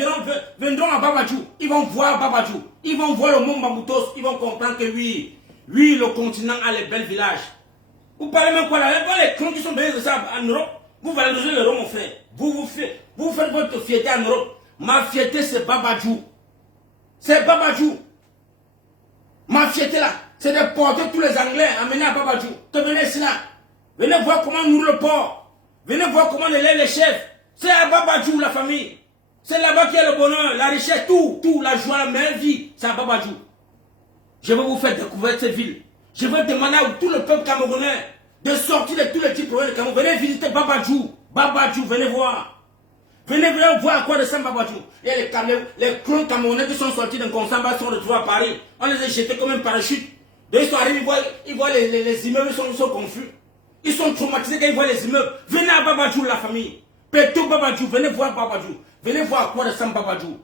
viendront à Babadjou. Ils vont voir Babadjou. Ils vont voir le monde Bamboutos. Ils vont comprendre que oui, le continent a les belles villages. Vous parlez même quoi là? Les cons qui sont venus de ça en Europe, vous valorisez l'euro mon frère. Vous faites votre fierté en Europe. Ma fierté c'est Babadjou. C'est Babadjou. Ma fierté là, c'est de porter tous les Anglais, amener à Babadjou. Venez ici là. Venez voir comment nourrir le porc. Venez voir comment élève les chefs. C'est à Babadjou la famille. C'est là-bas qu'il y a le bonheur, la richesse, tout, la joie, la meilleure vie. C'est à Babadjou. Je vais vous faire découvrir cette ville. Je vais demander à tout le peuple camerounais de sortir de tous les petits problèmes de Cameroun. Venez visiter Babadjou. Babadjou, venez voir. Venez voir à quoi ressemble Babadjou. Et les clones camerounais qui sont sortis d'un Konsamba sont retrouvés à Paris. On les a jetés comme un parachute. Ils sont arrivés, ils voient les immeubles, ils sont confus. Ils sont traumatisés quand ils voient les immeubles. Venez à Babadjou, la famille. Pétou Babadjou, venez voir Babadjou. Venez voir à quoi ressemble Babadjou.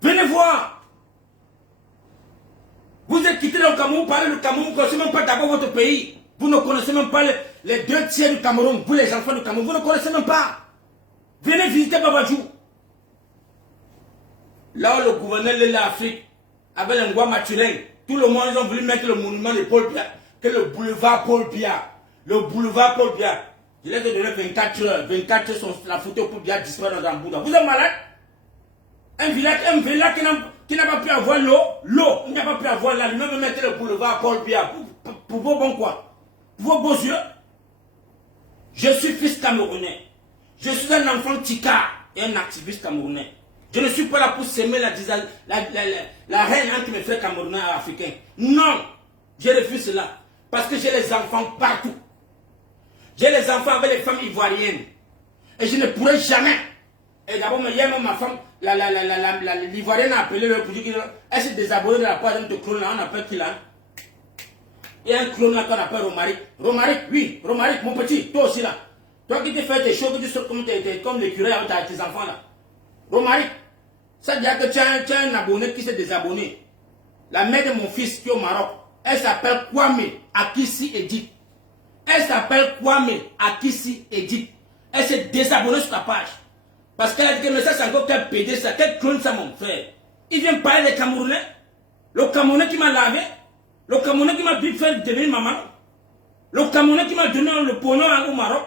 Venez voir. Vous êtes quitté le Cameroun, vous parlez du Cameroun, vous ne connaissez même pas d'abord votre pays. Vous ne connaissez même pas les 2/3 du Cameroun, vous les enfants du Cameroun, vous ne connaissez même pas. Venez visiter Babadjou. Là où le gouverneur de l'Afrique, avec un Ngwa Maturin, tout le monde, ils ont voulu mettre le monument de Paul Biya, que le boulevard Paul Biya. Le boulevard Paul Biya. Je les ai donné 24 heures. 24 heures, la photo pour bien disparaître dans un Bouddha. Vous êtes malade? Un village qui n'a pas pu avoir l'eau, il n'a pas pu avoir la lumière, me mettre le boulevard Paul Biya. Pour vos bons quoi? Pour vos beaux yeux? Je suis fils camerounais. Je suis un enfant tika et un activiste camerounais. Je ne suis pas là pour s'aimer la reine entre mes frères camerounais et africains. Non, je refuse cela. Parce que j'ai les enfants partout. J'ai les enfants avec les femmes ivoiriennes. Et je ne pourrai jamais. Et d'abord, hier, ma femme, l'ivoirienne a appelé le pour dire qu'elle s'est désabonnée de la part d'un de clone là, on appelle qui là? Il y a un clone là qu'on appelle Romaric. Romaric, oui, Romaric, mon petit, toi aussi là. Toi qui te fais tes choses, que tu sors comme l'écureuil avec tes enfants là. Romaric, ça veut dire que tu as un abonné qui s'est désabonné. La mère de mon fils qui est au Maroc, elle s'appelle Kwame Akissi Edith. Elle s'appelle Kwame Akissi Edith. Elle s'est désabonnée sur ta page. Parce qu'elle a dit que mais ça c'est encore quel PD, ça, quel clone ça mon frère. Il vient parler des Camerounais. Le Camerounais qui m'a lavé. Le Camerounais qui m'a fait devenir maman. Le Camerounais qui m'a donné le pognon au Maroc.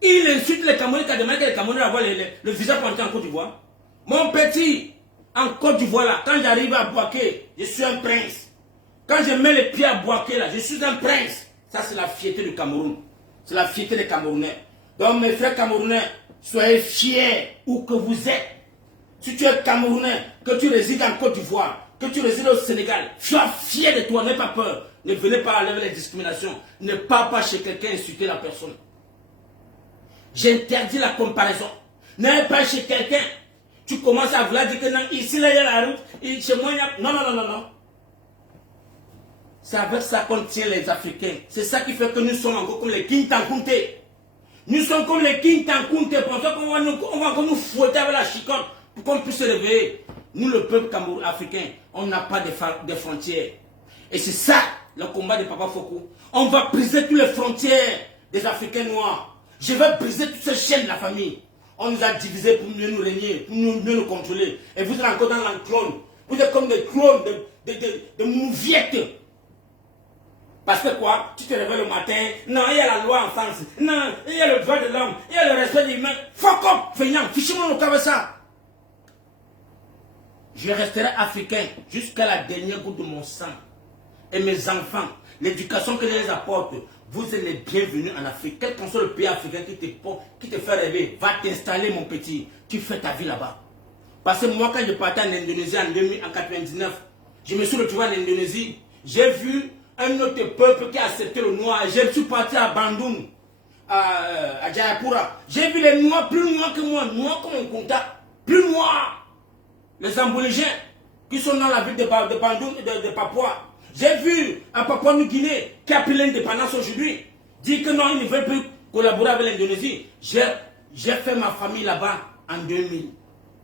Il insulte les Camerounais qui a demandé que les Camerounais avoir le visa pour entrer en Côte d'Ivoire. Mon petit, en Côte d'Ivoire là, quand j'arrive à Boaké, je suis un prince. Quand je mets les pieds à Boaké là, je suis un prince. Ça c'est la fierté du Cameroun. C'est la fierté des Camerounais. Donc mes frères camerounais, soyez fiers où que vous êtes. Si tu es Camerounais, que tu résides en Côte d'Ivoire, que tu résides au Sénégal, sois fier de toi, n'aie pas peur. Ne venez pas enlever les discriminations. Ne pars pas chez quelqu'un insulter la personne. J'interdis la comparaison. N'aille pas chez quelqu'un. Tu commences à vouloir dire que non, ici là il y a la route, et chez moi il y a... Non, non, non, non, non. C'est avec ça qu'on tient les Africains. C'est ça qui fait que nous sommes encore comme les Kintankunte. Nous sommes comme les Kintankunte. Pour ça qu'on va encore nous fouetter avec la chicotte pour qu'on puisse se réveiller. Nous, le peuple camerounais africain, on n'a pas de frontières. Et c'est ça le combat de Papa Foko. On va briser toutes les frontières des Africains noirs. Je vais briser toutes ces chaînes de la famille. On nous a divisés pour mieux nous régner, pour mieux nous contrôler. Et vous êtes encore dans l'enclone. Vous êtes comme des clones, de mouviettes. Parce que quoi? Tu te réveilles le matin, non, il y a la loi en France, non, il y a le droit de l'homme, il y a le respect des humains. Fuck up, feignant, fichez-moi le cas avec ça. Je resterai africain jusqu'à la dernière goutte de mon sang. Et mes enfants, l'éducation que je les apporte, vous êtes les bienvenus en Afrique. Quel qu'en soit le pays africain qui te fait rêver, va t'installer mon petit. Tu fais ta vie là-bas. Parce que moi, quand je partais en Indonésie en 1999, je me suis retrouvé en Indonésie. J'ai vu un autre peuple qui a accepté le noir. Je suis parti à Bandung, à Jayapura. J'ai vu les noirs plus noirs que moi, noirs comme un contact, plus noirs. Les Ambolégiens qui sont dans la ville de Bandung et de Papua. J'ai vu un Papua-New-Guinée qui a pris l'indépendance aujourd'hui, dire que non, il ne veut plus collaborer avec l'Indonésie. J'ai fait ma famille là-bas en 2000.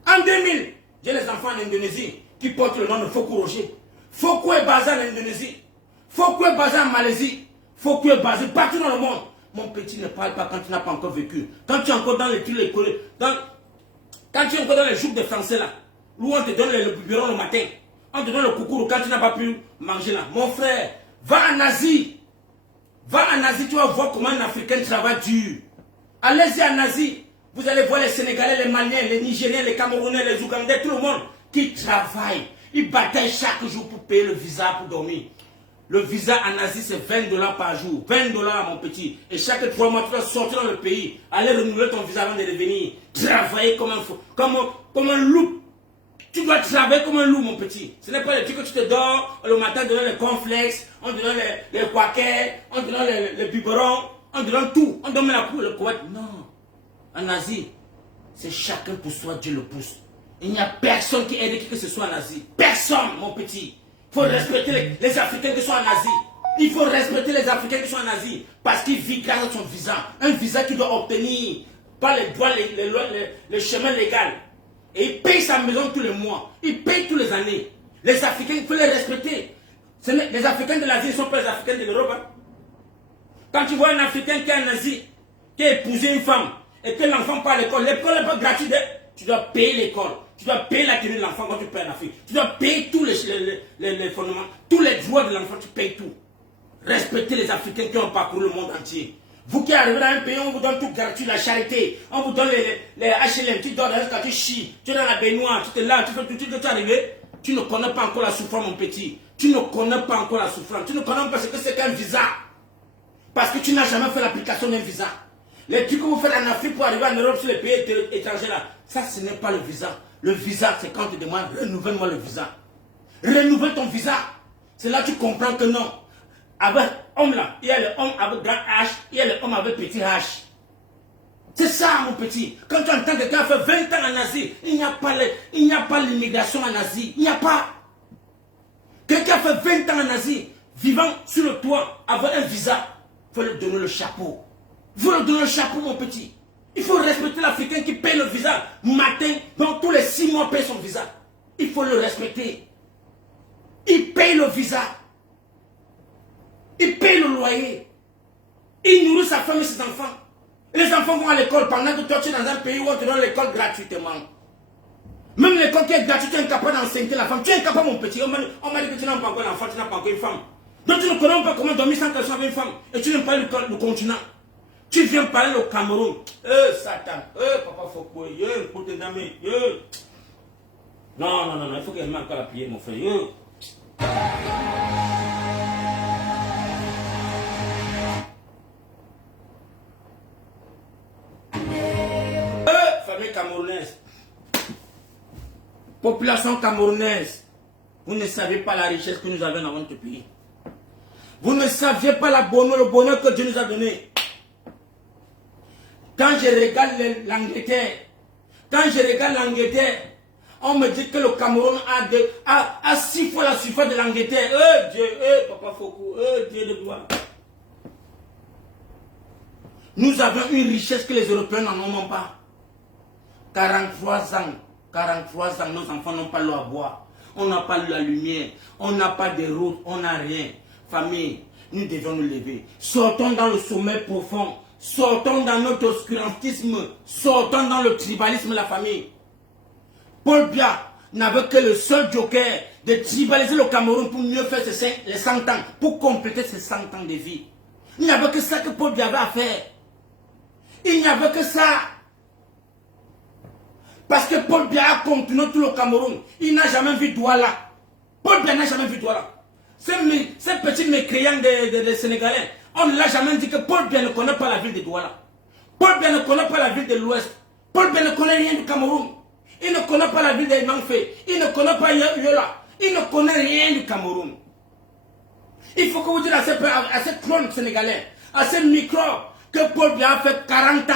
En 2000, j'ai les enfants en Indonésie qui portent le nom de Foko Roger. Foko est basé en Indonésie. Foko est basé en Malaisie. Foko est basé partout dans le monde. Mon petit ne parle pas quand tu n'as pas encore vécu. Quand tu es encore dans les quand tu es encore dans les jours de français là, où on te donne le biberon le matin, on te donne le coucou quand tu n'as pas pu manger là. Mon frère, va en Asie. Va en Asie, tu vas voir comment un Africain travaille dur. Allez-y en Asie. Vous allez voir les Sénégalais, les Maliens, les Nigériens, les Camerounais, les Ougandais, tout le monde qui travaille. Ils bataillent chaque jour pour payer le visa pour dormir. Le visa en Asie, c'est 20 $ par jour. 20 $, mon petit. Et chaque 3 mois, tu dois sortir dans le pays. Aller renouveler ton visa avant de revenir. Travailler comme un loup. Tu dois travailler comme un loup, mon petit. Ce n'est pas le truc que tu te dors, le matin, on te donne les cornflakes, on te donne les quaquets, on te donne les biberons, on te donne tout. On te donne la cour, le couette. Non. En Asie, c'est chacun pour soi, Dieu le pousse. Il n'y a personne qui aide qui que ce soit en Asie. Personne, mon petit. Il faut respecter les Africains qui sont en Asie. Il faut respecter les Africains qui sont en Asie. Parce qu'ils vivent grâce à son visa. Un visa qu'il doit obtenir par les droits, les chemins légaux. Et il paye sa maison tous les mois. Il paye tous les années. Les Africains, il faut les respecter. Les Africains de l'Asie ne sont pas les Africains de l'Europe. Hein. Quand tu vois un Africain qui est en Asie, qui a épousé une femme, et que l'enfant part à l'école n'est pas gratuite. Tu dois payer l'école. Tu dois payer la tenue de l'enfant quand tu payes en Afrique. Tu dois payer tous les fondements, tous les droits de l'enfant, tu payes tout. Respectez les Africains qui ont parcouru le monde entier. Vous qui arrivez dans un pays, on vous donne tout gratuit, la charité. On vous donne les HLM, tu dors quand tu chies, tu es dans la baignoire, tu te laves, tu fais tout, tu es arrivé. Tu ne connais pas encore la souffrance, mon petit. Tu ne connais pas encore la souffrance. Tu ne connais pas ce que c'est qu'un visa. Parce que tu n'as jamais fait l'application d'un visa. Les trucs que vous faites en Afrique pour arriver en Europe sur les pays étrangers là, ça ce n'est pas le visa. Le visa, c'est quand tu demandes, renouvelle-moi le visa. Renouvelle ton visa. C'est là que tu comprends que non. Avec homme là, il y a le homme avec grand H, il y a le homme avec petit H. C'est ça, mon petit. Quand tu entends quelqu'un faire 20 ans en Asie, il n'y a pas l'immigration en Asie. Il n'y a pas. Quelqu'un fait 20 ans en Asie, vivant sur le toit, avec un visa, il faut lui donner le chapeau. Il faut lui donner le chapeau, mon petit. Il faut respecter l'Africain qui paye le visa matin, donc tous les 6 mois paye son visa. Il faut le respecter. Il paye le visa. Il paye le loyer. Il nourrit sa femme et ses enfants. Et les enfants vont à l'école pendant que toi tu es dans un pays où on te donne l'école gratuitement. Même l'école qui est gratuite, tu es incapable d'enseigner la femme. Tu es incapable, mon petit. On m'a dit que tu n'as pas encore d'enfant, tu n'as pas encore une femme. Donc tu ne connais pas comment dormir sans qu'elle soit avec une femme. Et tu n'aimes pas le continent. Tu viens parler au Cameroun. Satan. Papa Foucault. Non, il faut qu'elle m'ait encore la prière, mon frère. Famille camerounaise. Population camerounaise. Vous ne savez pas la richesse que nous avons dans notre pays. Vous ne saviez pas le bonheur que Dieu nous a donné. Quand je regarde l'Angleterre, on me dit que le Cameroun a 6 fois la surface de l'Angleterre. Dieu, Papa Foucault, Dieu de gloire. Nous avons une richesse que les Européens n'en ont pas. 43 ans, nos enfants n'ont pas l'eau à boire. On n'a pas la lumière, on n'a pas de route, on n'a rien. Famille, nous devons nous lever. Sortons dans le sommeil profond. Sortons dans notre obscurantisme. Sortons dans le tribalisme, la famille. Paul Biya n'avait que le seul joker de tribaliser le Cameroun pour mieux faire les 100 ans, pour compléter ses 100 ans de vie. Il n'y avait que ça que Paul Biya avait à faire. Il n'y avait que ça. Parce que Paul Biya a continué tout le Cameroun. Il n'a jamais vu Douala. Paul Biya n'a jamais vu Douala. Ces petits mécréants des Sénégalais, on ne l'a jamais dit que Paul Biya ne connaît pas la ville de Douala. Paul Biya ne connaît pas la ville de l'Ouest. Paul Biya ne connaît rien du Cameroun. Il ne connaît pas la ville de Nanfé. Il ne connaît pas Yola. Il ne connaît rien du Cameroun. Il faut que vous dites à ces clones sénégalais, à ces microbes, que Paul Biya a fait 40 ans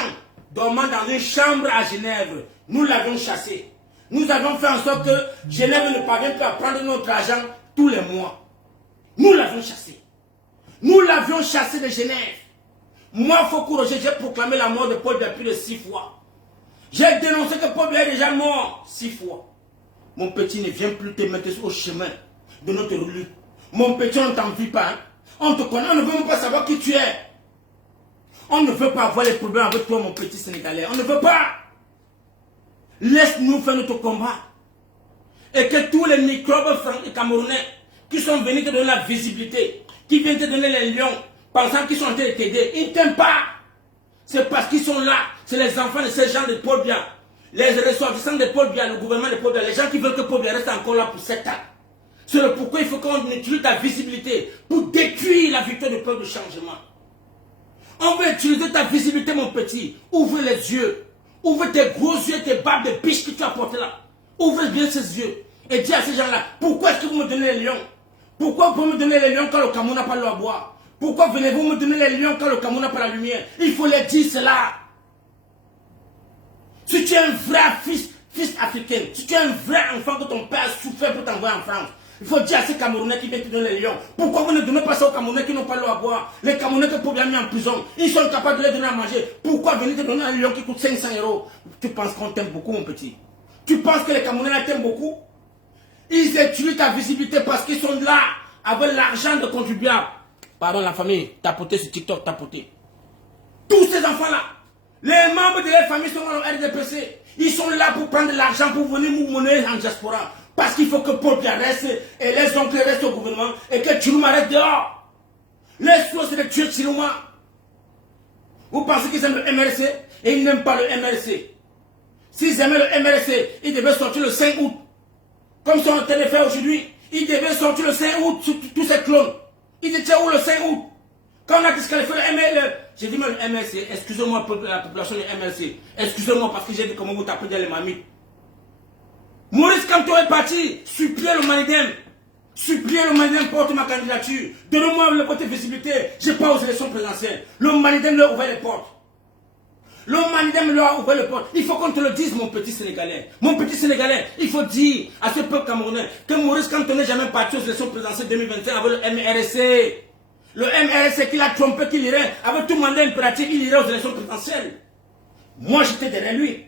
dormant dans une chambre à Genève. Nous l'avions chassé. Nous avons fait en sorte que Genève ne parvient plus à prendre notre argent tous les mois. Nous l'avions chassé. Nous l'avions chassé de Genève. Moi, Foucault Roger, j'ai proclamé la mort de Paul Biya plus de 6 fois. J'ai dénoncé que Paul Biya est déjà mort 6 fois. Mon petit, ne viens plus te mettre au chemin de notre lutte. Mon petit, on ne t'envie pas. Hein? On te connaît, on ne veut même pas savoir qui tu es. On ne veut pas avoir les problèmes avec toi, mon petit Sénégalais. On ne veut pas. Laisse-nous faire notre combat. Et que tous les microbes camerounais qui sont venus te donner la visibilité, qui viennent te donner les lions, pensant qu'ils sont en train de t'aider, ils ne t'aiment pas. C'est parce qu'ils sont là. C'est les enfants de ces gens de Paul Biya. Les ressortissants de Paul Biya, le gouvernement de Paul Biya, les gens qui veulent que Paul Biya reste encore là pour 7 ans. C'est le pourquoi il faut qu'on utilise ta visibilité pour détruire la victoire du peuple de changement. On veut utiliser ta visibilité, mon petit. Ouvre les yeux. Ouvre tes gros yeux, tes barbes de biche que tu as portées là. Ouvre bien ces yeux. Et dis à ces gens-là, pourquoi est-ce que vous me donnez les lions? Pourquoi vous me donnez les lions quand le Cameroun n'a pas l'eau à boire? Pourquoi venez-vous me donner les lions quand le Cameroun n'a pas la lumière? Il faut les dire cela. Si tu es un vrai fils africain, si tu es un vrai enfant que ton père a souffert pour t'envoyer en France, il faut dire à ces Camerounais qui viennent te donner les lions. Pourquoi vous ne donnez pas ça aux Camerounais qui n'ont pas l'eau à boire? Les Camerounais que Paul Biya a mis en prison, ils sont capables de les donner à manger. Pourquoi venir te donner un lion qui coûte 500 €? Tu penses qu'on t'aime beaucoup, mon petit? Tu penses que les Camerounais t'aiment beaucoup? Ils utilisent ta visibilité parce qu'ils sont là avec l'argent de contribuables. Pardon, la famille, tapoter sur TikTok, tapoter. Tous ces enfants-là, les membres de leur famille sont dans le RDPC. Ils sont là pour prendre de l'argent pour venir moumonner en diaspora. Parce qu'il faut que Paul Biya reste et les oncles restent au gouvernement et que Tchiluma reste dehors. Les choses, c'est de tuer Tchiluma. Vous pensez qu'ils aiment le MRC et ils n'aiment pas le MRC. S'ils aimaient le MRC, ils devaient sortir le 5 août. Comme ils sont en train de faire aujourd'hui. Ils devaient sortir le 5 août sur tous ces clones. Ils étaient où le 5 août? Quand on a disqualifié le MRC, j'ai dit mais le MRC, excusez-moi la population du MRC. Excusez-moi parce que j'ai dit comment vous tapez dans les mamites. Maurice Kamto est parti, supplier le Manidem. Supplier le Manidem porte ma candidature. Donnez-moi le côté visibilité. Je n'ai pas aux élections présidentielles. Le Manidem leur a ouvert les portes. Le Manidem leur a ouvert les portes. Il faut qu'on te le dise, mon petit Sénégalais. Mon petit Sénégalais, il faut dire à ce peuple camerounais que Maurice Kamto n'est jamais parti aux élections présidentielles 2025 avec le MRC. Le MRC qui l'a trompé, qu'il irait, avec tout mandat impératif, il irait aux élections présidentielles. Moi, j'étais derrière lui.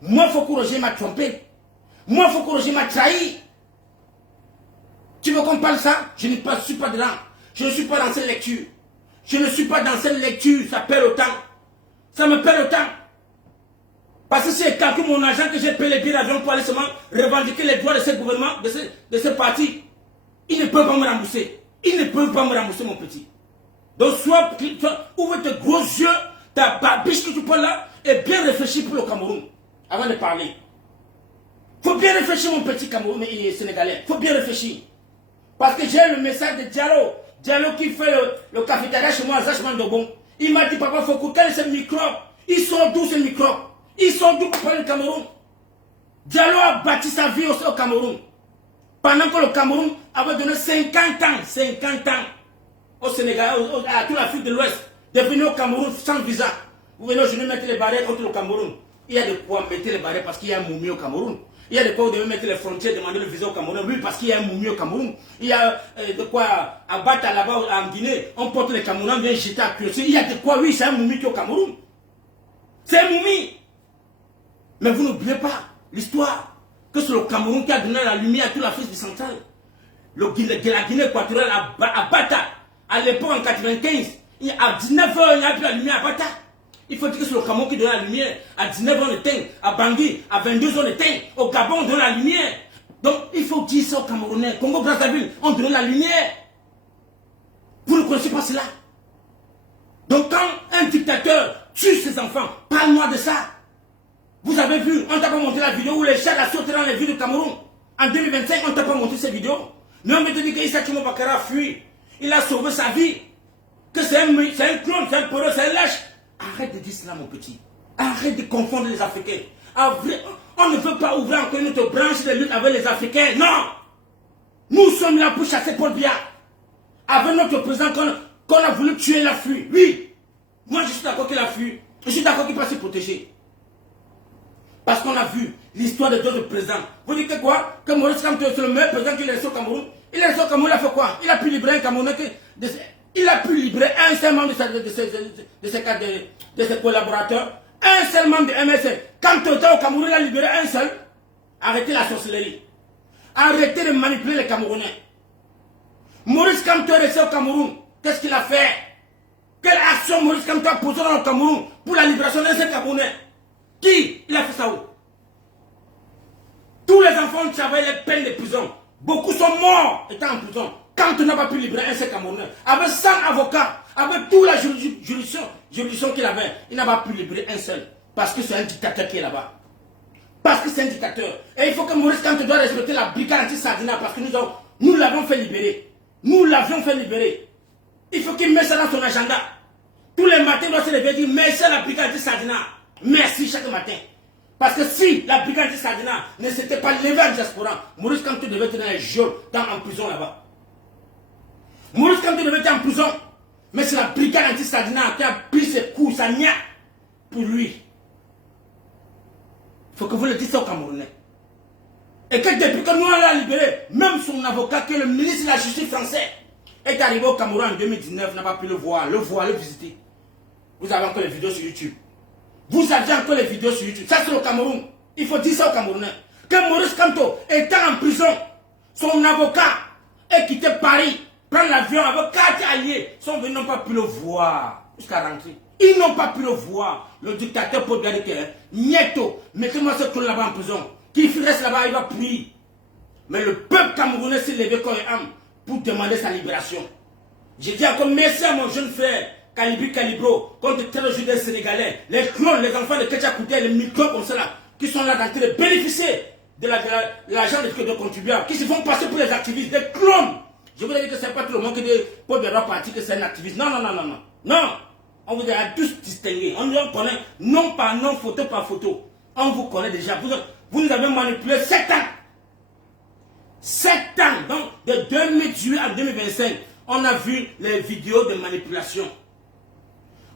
Moi, Foko Roger m'a trompé. Moi, Foko Roger m'a trahi. Tu veux qu'on parle ça? Je ne suis pas dedans. Je ne suis pas dans cette lecture. Je ne suis pas dans cette lecture. Ça perd le temps. Ça me perd le temps. Parce que c'est quand mon agent que j'ai payé les billets d'avion pour aller seulement revendiquer les droits de ce gouvernement, de ce parti, ils ne peuvent pas me rembourser. Ils ne peuvent pas me rembourser, mon petit. Donc, soit ouvre tes gros yeux, ta barbiche que tu prends là, et bien réfléchir pour le Cameroun, avant de parler. Il faut bien réfléchir, mon petit Cameroun et Sénégalais. Il faut bien réfléchir. Parce que j'ai le message de Diallo. Diallo qui fait le cafétéria chez moi à Zachman Dobon. Il m'a dit, papa Foko, quel est ce microbe? Ils sont d'où ces microbes? Ils sont d'où pour parler du Cameroun? Diallo a bâti sa vie au Cameroun. Pendant que le Cameroun avait donné 50 ans au Sénégal, à toute l'Afrique de l'Ouest, de venir au Cameroun sans visa. Vous venez aujourd'hui mettre les barrières contre le Cameroun. Il y a de quoi mettre les barrières parce qu'il y a un moumi au Cameroun. Il y a de quoi vous devez mettre les frontières, demander le visa au Cameroun. Oui, parce qu'il y a un moumi au Cameroun. Il y a de quoi abattre là-bas en Guinée. On porte les Camerounais, on vient jeter à Cursi. Il y a de quoi, oui, c'est un moumi qui est au Cameroun. C'est un moumi. Mais vous n'oubliez pas l'histoire que c'est le Cameroun qui a donné la lumière à toute l'Afrique centrale. La Guinée équatoriale à Bata, à l'époque en 95, à 19h, il n'y a plus la lumière à Bata. Il faut dire que c'est le Cameroun qui donne la lumière. À 19h, on éteint. À Bangui, à 22h, on éteint. Au Gabon, on donne la lumière. Donc, il faut dire ça aux Camerounais. Congo-Brazzaville, on donne la lumière. Vous ne connaissez pas cela. Donc, quand un dictateur tue ses enfants, parle-moi de ça. Vous avez vu, on ne t'a pas montré la vidéo où les chats a sauté dans les villes du Cameroun. En 2025, on ne t'a pas montré cette vidéo. Mais on me dit que Issa Tchimo Bakara a fui. Il a sauvé sa vie. Que c'est un clone, c'est un poreux, c'est un lâche. Arrête de dire cela, mon petit. Arrête de confondre les Africains. On ne veut pas ouvrir encore notre branche de lutte avec les Africains. Non! Nous sommes là pour chasser Paul Biya. Avec notre président qu'on a voulu tuer, il a fui. Oui! Moi, je suis d'accord qu'il a fui. Je suis d'accord qu'il peut se protéger. Parce qu'on a vu l'histoire de d'autres présidents. Vous dites que quoi? Que Maurice Kamto est le meilleur président qu'il a laissé au Cameroun. Il a laissé au Cameroun, il a fait quoi? Il a pu libérer un Camerounais il a pu libérer un seul membre de ses collaborateurs, un seul membre de MSN. Quand tu étais au Cameroun, il a libéré un seul. Arrêtez la sorcellerie. Arrêtez de manipuler les Camerounais. Maurice Kamto est resté au Cameroun. Qu'est-ce qu'il a fait? Quelle action Maurice Kamto a posée dans le Cameroun pour la libération d'un seul Camerounais? Qui? Il a fait ça où? Tous les enfants travaillent les peines de prison. Beaucoup sont morts étant en prison. Quand on n'a pas pu libérer un seul Camerounais, avec 100 avocats, avec toute la juridiction qu'il avait, il n'a pas pu libérer un seul. Parce que c'est un dictateur qui est là-bas. Parce que c'est un dictateur. Et il faut que Maurice Kamto doit respecter la brigade anti-Sardina parce que nous l'avons fait libérer. Nous l'avions fait libérer. Il faut qu'il mette ça dans son agenda. Tous les matins, il doit se lever et dire merci à la brigade anti-Sardina. Merci chaque matin. Parce que si la brigade anti-Sardina ne s'était pas levée en diaspora, Maurice Kamto devait être dans les geôles, en prison là-bas. Maurice Kamto devait être en prison. Mais c'est la brigade anti-Sardina qui a pris ses coups, sa nia pour lui. Il faut que vous le disiez aux Camerounais. Et que depuis que nous on l'a libéré, même son avocat, qui est le ministre de la Justice français, est arrivé au Cameroun en 2019, n'a pas pu le voir, le visiter. Vous avez encore les vidéos sur YouTube. Vous avez encore les vidéos sur YouTube. Ça c'est le Cameroun. Il faut dire ça aux Camerounais. Que Maurice Kamto étant en prison, son avocat est quitté Paris, prend l'avion avec 4 alliés, sont venus, n'ont pas pu le voir jusqu'à rentrer. Ils n'ont pas pu le voir. Le dictateur peut dire que Nieto, mettez-moi ce clone là-bas en prison. Qui reste là-bas, il va prier. Mais le peuple camerounais s'est levé corps et âme pour demander sa libération. Je dis encore merci à mon jeune frère Calibro, contre tel jeu des Sénégalais, les clones, les enfants de Ketcha Kouté, les microbes comme cela, qui sont là dans de bénéficier de l'argent de contribuables, qui se font passer pour les activistes, des clones. Je vous ai dit que ce n'est pas tout le monde qui dit Paul Biya parti que c'est un activiste. Non, non, non, non, non. Non. On vous a tous distingués. On nous connaît nom par nom, photo par photo. On vous connaît déjà. Vous nous avez manipulé 7 ans. 7 ans. Donc, de 2018 à 2025, on a vu les vidéos de manipulation.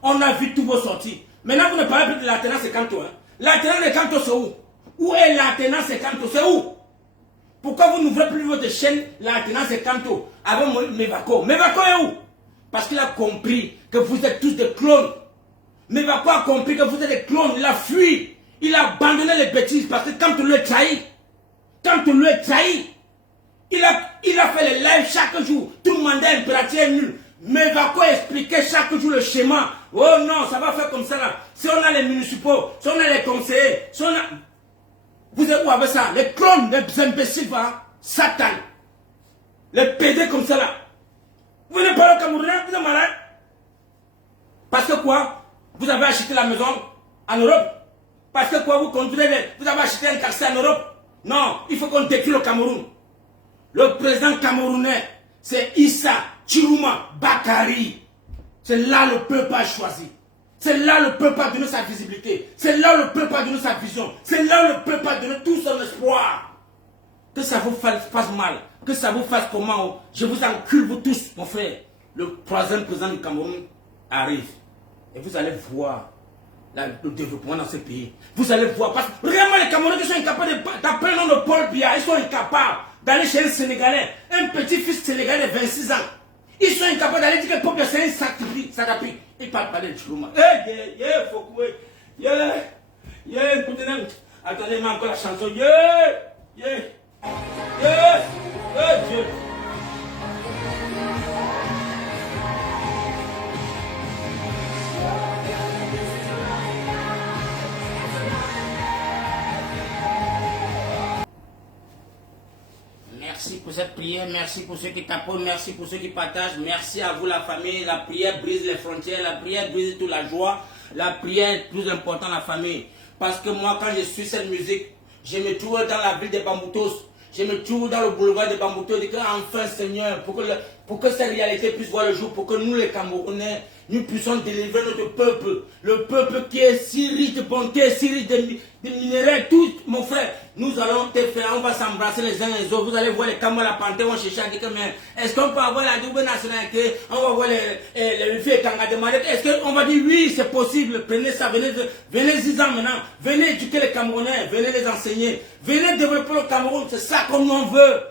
On a vu tous vos sorties. Maintenant, vous ne parlez plus de l'alternance et Kanto. Hein. L'alternance et Kanto, c'est où? Où est l'alternance et Kanto? C'est où? Pourquoi vous n'ouvrez plus votre chaîne l'alternance et Kanto avec Mevako? Mevako est où? Parce qu'il a compris que vous êtes tous des clones. Mevako a compris que vous êtes des clones. Il a fui. Il a abandonné les bêtises parce que quand on le trahit, il a fait les lives chaque jour. Tout le mandat impératif est nul. Mevako expliquait chaque jour le schéma. Oh non, ça va faire comme ça là. Si on a les municipaux, si on a les conseillers, si on a... Vous êtes où avec ça? Les clones, les imbéciles, Satan. Les PD comme ça là. Vous n'êtes pas le Camerounais, vous êtes malade. Parce que quoi? Vous avez acheté la maison en Europe. Parce que quoi? Vous avez acheté un taxi en Europe. Non, il faut qu'on détruise le Cameroun. Le président camerounais, c'est Issa Chiruma Bakari. C'est là le peuple a choisi. C'est là le peuple a donné sa visibilité. C'est là le peuple a donné sa vision. C'est là le peuple a donné tout son espoir. Que ça vous fasse mal. Que ça vous fasse comment? Je vous encule vous tous, mon frère. Le troisième président du Cameroun arrive. Et vous allez voir le développement dans ce pays. Vous allez voir. Parce que vraiment les Camerounais qui sont incapables d'appeler le nom de Paul Biya, ils sont incapables d'aller chez un Sénégalais, un petit-fils sénégalais de 26 ans. Ils sont incapables d'aller dire que Paul Biya c'est un sacrifice. Ils parlent pas de Chiruma. Écoutez, attendez encore la chanson. Dieu. Merci pour cette prière, merci pour ceux qui tapotent, merci pour ceux qui partagent, merci à vous la famille. La prière brise les frontières, la prière brise toute la joie, la prière est plus importante la famille. Parce que moi quand je suis cette musique, je me trouve dans la ville de Bamboutos, je me trouve dans le boulevard de Bamboutos, je dis enfin Seigneur, pour que cette réalité puisse voir le jour, pour que nous les Camerounais, nous puissions délivrer notre peuple, le peuple qui est si riche de bonté, si riche de minéraux, tout, mon frère, nous allons te faire, on va s'embrasser les uns les autres, vous allez voir les Camerounais, la panthère vont chercher à dire que, mais est-ce qu'on peut avoir la double nationalité, on va voir les filles qui ont demandé, est-ce qu'on va dire oui, c'est possible, prenez ça, venez 10 ans maintenant, venez éduquer les Camerounais, venez les enseigner, venez développer le Cameroun, c'est ça qu'on en veut.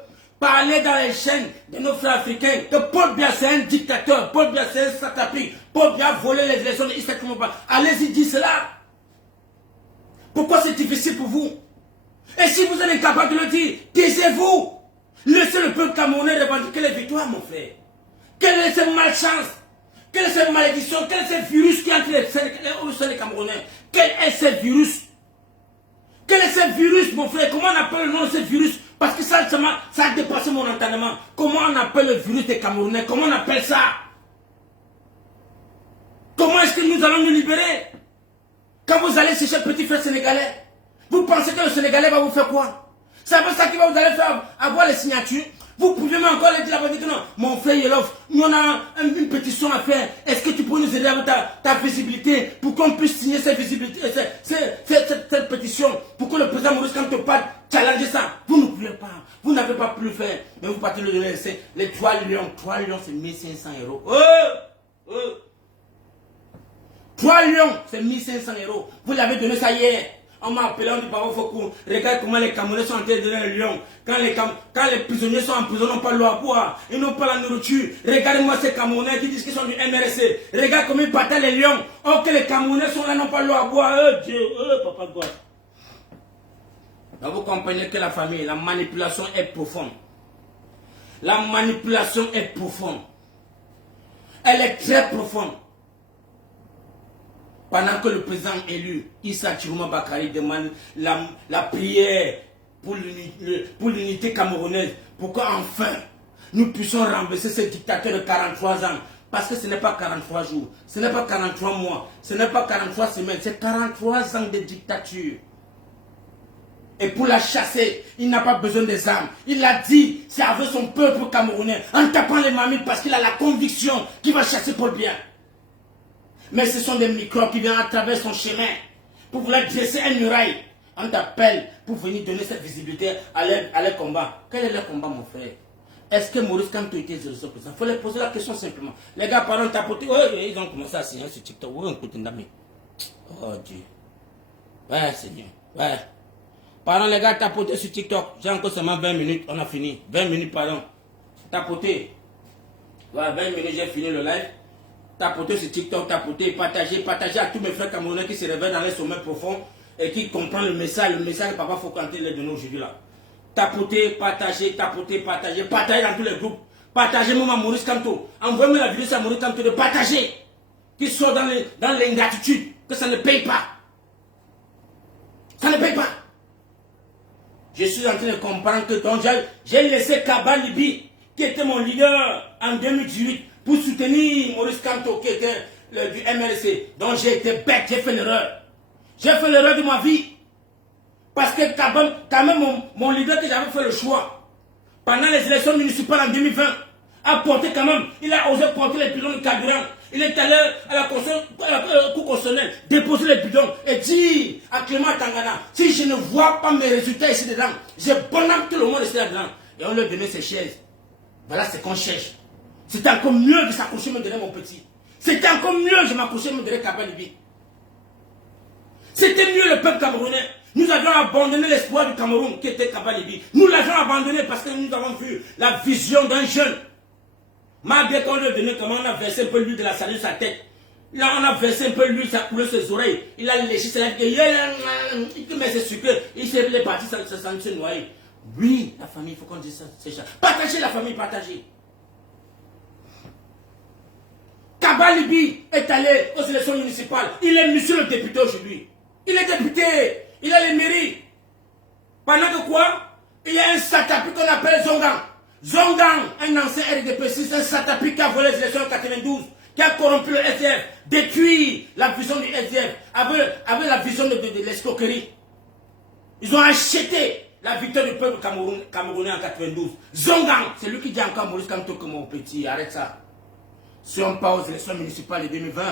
Parler dans les chaînes de nos frères africains que Paul Biya c'est un dictateur, Paul Biya c'est un satrapi, Paul Biya a volé les élections de Issa Chiruma. Allez-y, dites cela. Pourquoi c'est difficile pour vous? Et si vous êtes incapable de le dire, taisez-vous. Laissez le peuple camerounais revendiquer les victoires, mon frère. Quelle est cette malchance? Quelle est cette malédiction? Quel est ce virus qui entre les Camerounais? Quel est ce virus? Quel est ce virus, mon frère? Comment on appelle le nom de ce virus? Parce que ça a dépassé mon entendement. Comment on appelle le virus des Camerounais? Comment on appelle ça? Comment est-ce que nous allons nous libérer? Quand vous allez chercher le petit frère sénégalais, vous pensez que le Sénégalais va vous faire quoi? C'est pas ça qui va vous aller faire avoir les signatures? Vous pouvez même encore leur dire la vérité, non, mon frère Yelof, nous on a une pétition à faire. Est-ce que tu peux nous aider avec ta visibilité pour qu'on puisse signer cette visibilité, cette pétition, pour que le président Maurice quand on parle, challenger ça? Vous ne pouvez pas, vous n'avez pas pu le faire. Mais vous partez le laisser. Les 3 lions c'est 1500 euros. 3 lions, c'est 1500 euros. Vous l'avez donné ça hier. On m'a appelé, on dit Papa Fokou, regarde comment les Camerounais sont en train de donner un lion. Quand les prisonniers sont en prison, ils n'ont pas l'eau à boire, ils n'ont pas la nourriture. Regardez-moi ces Camerounais qui disent qu'ils sont du MRC. Regarde comment ils partent les lions. Oh, que les Camerounais sont là, n'ont pas l'eau à boire. Oh Dieu, oh Papa God. Donc vous comprenez que la famille, la manipulation est profonde. La manipulation est profonde. Elle est très profonde. Pendant que le président élu, Issa Chiruma Bakari, demande la prière pour l'unité camerounaise, pour qu'enfin nous puissions renverser ce dictateur de 43 ans, Parce que ce n'est pas 43 jours, ce n'est pas 43 mois, ce n'est pas 43 semaines, c'est 43 ans de dictature. Et pour la chasser, il n'a pas besoin des armes. Il a dit, c'est avec son peuple camerounais, en tapant les mamites parce qu'il a la conviction qu'il va chasser pour le bien. Mais ce sont des microbes qui viennent à travers son chemin pour vouloir dresser un muraille. On t'appelle pour venir donner cette visibilité à leur combat. Quel est leur combat, mon frère? Est-ce que Maurice Kamto était sur le président? Il faut leur poser la question simplement. Les gars, pardon, tapoter. Ouais, ils ont commencé à signer sur TikTok. Ouais, oh Dieu. Ouais, Seigneur. Ouais. Pardon, les gars, tapoter sur TikTok. J'ai encore seulement 20 minutes. On a fini. 20 minutes, pardon. Tapoter. Ouais, 20 minutes, j'ai fini le live. Tapoter sur TikTok, tapoter, partager à tous mes frères camerounais qui se réveillent dans les sommets profonds et qui comprennent le message que Papa Foucanté les donne aujourd'hui là. Tapoter, partager dans tous les groupes. Partagez moi Maurice Kamto. Envoyez-moi la vidéo à Maurice Kamto de partager. Qui sort dans l'ingratitude, que ça ne paye pas. Ça ne paye pas. Je suis en train de comprendre que j'ai laissé Kaba Libi, qui était mon leader en 2018, pour soutenir Maurice Kamto, qui était du MLC. Donc j'ai été bête, j'ai fait l'erreur. J'ai fait l'erreur de ma vie. Parce que quand même mon leader que j'avais fait le choix, pendant les élections municipales en 2020, a porté quand même, il a osé porter les bidons de carburant. Il est allé à la Cour constitutionnelle, déposer les bidons et dire à Clément Tangana, si je ne vois pas mes résultats ici dedans, j'ai bon âme tout le monde ici dedans. Et on lui a donné ses chaises. Voilà ce qu'on cherche. C'était encore mieux de s'accrocher me donner mon petit. C'était encore mieux de m'accrocher me donner Kabalibi. C'était mieux le peuple camerounais. Nous avions abandonné l'espoir du Cameroun qui était Kabalibi. Nous l'avions abandonné parce que nous avons vu la vision d'un jeune. Malgré qu'on lui a donné comment on a versé un peu l'huile de la saline sur sa tête. Là, on a versé un peu l'huile, ça a coulé sur ses oreilles. Il a léché ses lèvres. Il met ses sucres. Il est parti, ça se noyer. Oui, la famille, il faut qu'on dise ça. C'est ça. Partagez la famille, partagez. Kabalibi est allé aux élections municipales. Il est monsieur le député aujourd'hui. Il est député. Il a les mairies. Pendant que quoi? Il y a un satapi qu'on appelle Zongan. Zongan, un ancien RDP6, un satapi qui a volé les élections en 92, qui a corrompu le SDF, détruit la vision du SDF, avec la vision de l'escroquerie. Ils ont acheté la victoire du peuple camerounais en 92. Zongan, c'est lui qui dit encore Maurice Kamto que mon petit, arrête ça. Si on part aux élections municipales de 2020,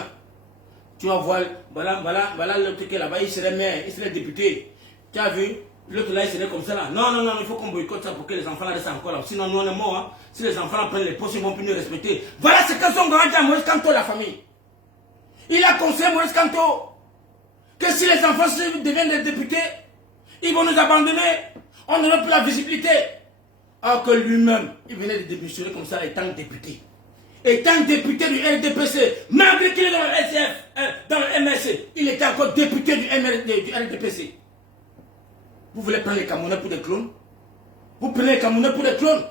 tu vas voir, voilà l'autre qui est là-bas, il serait maire, il serait député. Tu as vu? L'autre là, il serait comme ça là. Non, il faut qu'on boycotte ça pour que les enfants là restent encore là. Sinon, nous on est morts. Hein. Si les enfants là prennent les postes, ils vont plus nous respecter. Voilà ce que son grand dit à Maurice Kamto, la famille. Il a conseillé Maurice Kamto que si les enfants deviennent des députés, ils vont nous abandonner. On n'aura plus la visibilité. Alors que lui-même, il venait de démissionner comme ça, étant député. Étant député du RDPC, malgré qu'il est dans le SF, dans le MSC, il était encore député du RDPC. Vous voulez prendre les Camerounais pour des clones? Vous prenez les Camerounais pour des clones?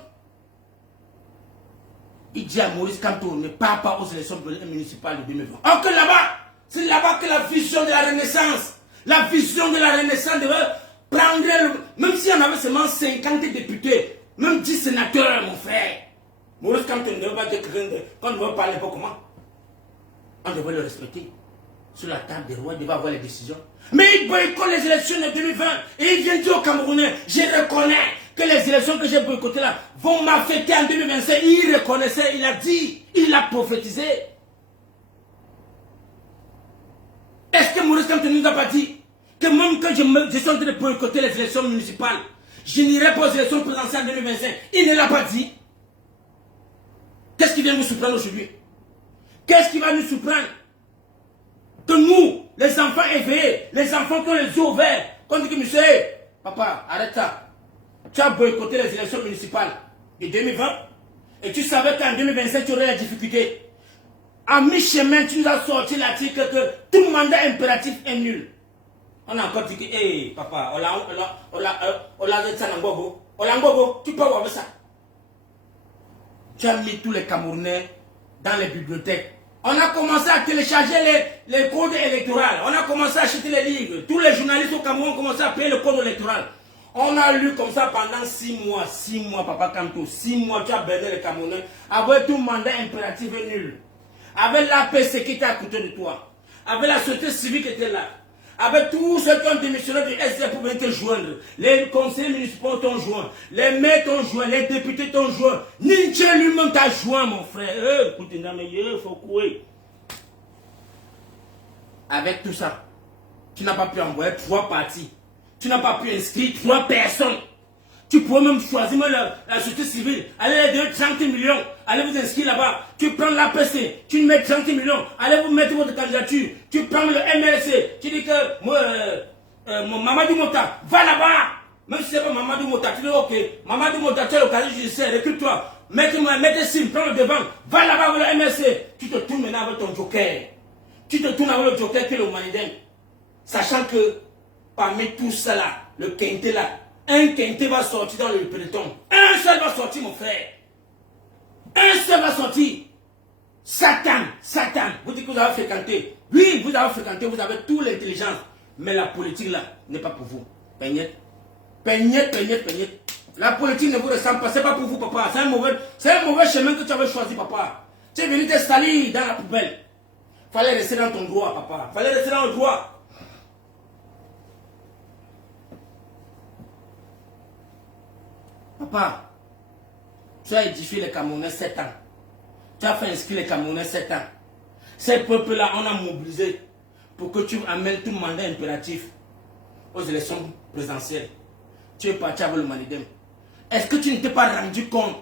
Il dit à Maurice Kamto, ne part pas aux élections municipales de 2020. Alors que là-bas, c'est là-bas que la vision de la Renaissance, devait prendre, même si on avait seulement 50 députés, même 10 sénateurs, mon frère. Maurice Kamto ne devait pas dire qu'on ne devait parler pas comment. On devait le respecter. Sur la table des rois, il devait avoir les décisions. Mais il boycotte les élections de 2020 et il vient dire aux Camerounais, je reconnais que les élections que j'ai boycottées là vont m'affecter en 2025. Il reconnaissait, il a dit, il a prophétisé. Est-ce que Maurice Kamto ne nous a pas dit que même quand je suis en train de boycotter les élections municipales, je n'irai pas aux élections présidentielles en 2025? Il ne l'a pas dit. Qu'est-ce qui vient nous surprendre aujourd'hui? Qu'est-ce qui va nous surprendre? Que nous, les enfants éveillés, les enfants qui ont les yeux ouverts, qu'on dit que monsieur, papa, arrête ça. Tu as boycotté les élections municipales de 2020 et tu savais qu'en 2025 tu aurais la difficulté. À mi-chemin, tu nous as sorti l'article que tout mandat impératif est nul. On a encore dit que, hey, papa, tu peux voir ça. Tu as mis tous les Camerounais dans les bibliothèques. On a commencé à télécharger les codes électoraux. On a commencé à acheter les livres. Tous les journalistes au Cameroun ont commencé à payer le code électoral. On a lu comme ça pendant 6 mois. 6 mois, papa Kamto. 6 mois, tu as berné les Camerounais. Avec tout mandat impératif et nul. avec l'APC qui était à côté de toi, avec la société civile qui était là, avec tous ceux qui ont démissionné du SDF pour venir te joindre, les conseillers municipaux t'ont joint, les maires t'ont joint, les députés t'ont joint, Ninche lui-même t'a joint, mon frère. Faut courir. Avec tout ça, tu n'as pas pu envoyer 3 partis. Tu n'as pas pu inscrire 3 personnes. Tu pourrais même choisir même la société civile. Allez les donner 30 millions. Allez vous inscrire là-bas. Tu prends l'APC. Tu mets 30 millions. Allez vous mettre votre candidature. Tu prends le MLC. Tu dis que Mamadou Mota, va là-bas. Même si ce n'est pas Mamadou Mota, tu dis ok. Mamadou Mota, tu as l'occasion judiciaire. Recule-toi. Mettez signe, prends le devant. Va là-bas avec le MLC. Tu te tournes maintenant avec ton joker. Tu te tournes avec le joker qui est le Manidem. Sachant que parmi tout ça là, le quintet là, un quintet va sortir dans le peloton. Un seul va sortir, mon frère. Un seul va sortir. Satan, Satan. Vous dites que vous avez fréquenté. Oui, vous avez fréquenté, vous avez toute l'intelligence. Mais la politique là n'est pas pour vous. Peignette. Peignette, peignette, peignette. La politique ne vous ressemble pas. C'est pas pour vous, papa. C'est un mauvais chemin que tu avais choisi, papa. Tu es venu te salir dans la poubelle. Fallait rester dans ton droit, papa. Fallait rester dans le droit. Papa, tu as édifié les Camerounais 7 ans. Tu as fait inscrire les Camerounais 7 ans. Ces peuples-là, on a mobilisé pour que tu amènes tout mandat impératif aux élections présidentielles. Tu es parti avec le Manidem. Est-ce que tu ne t'es pas rendu compte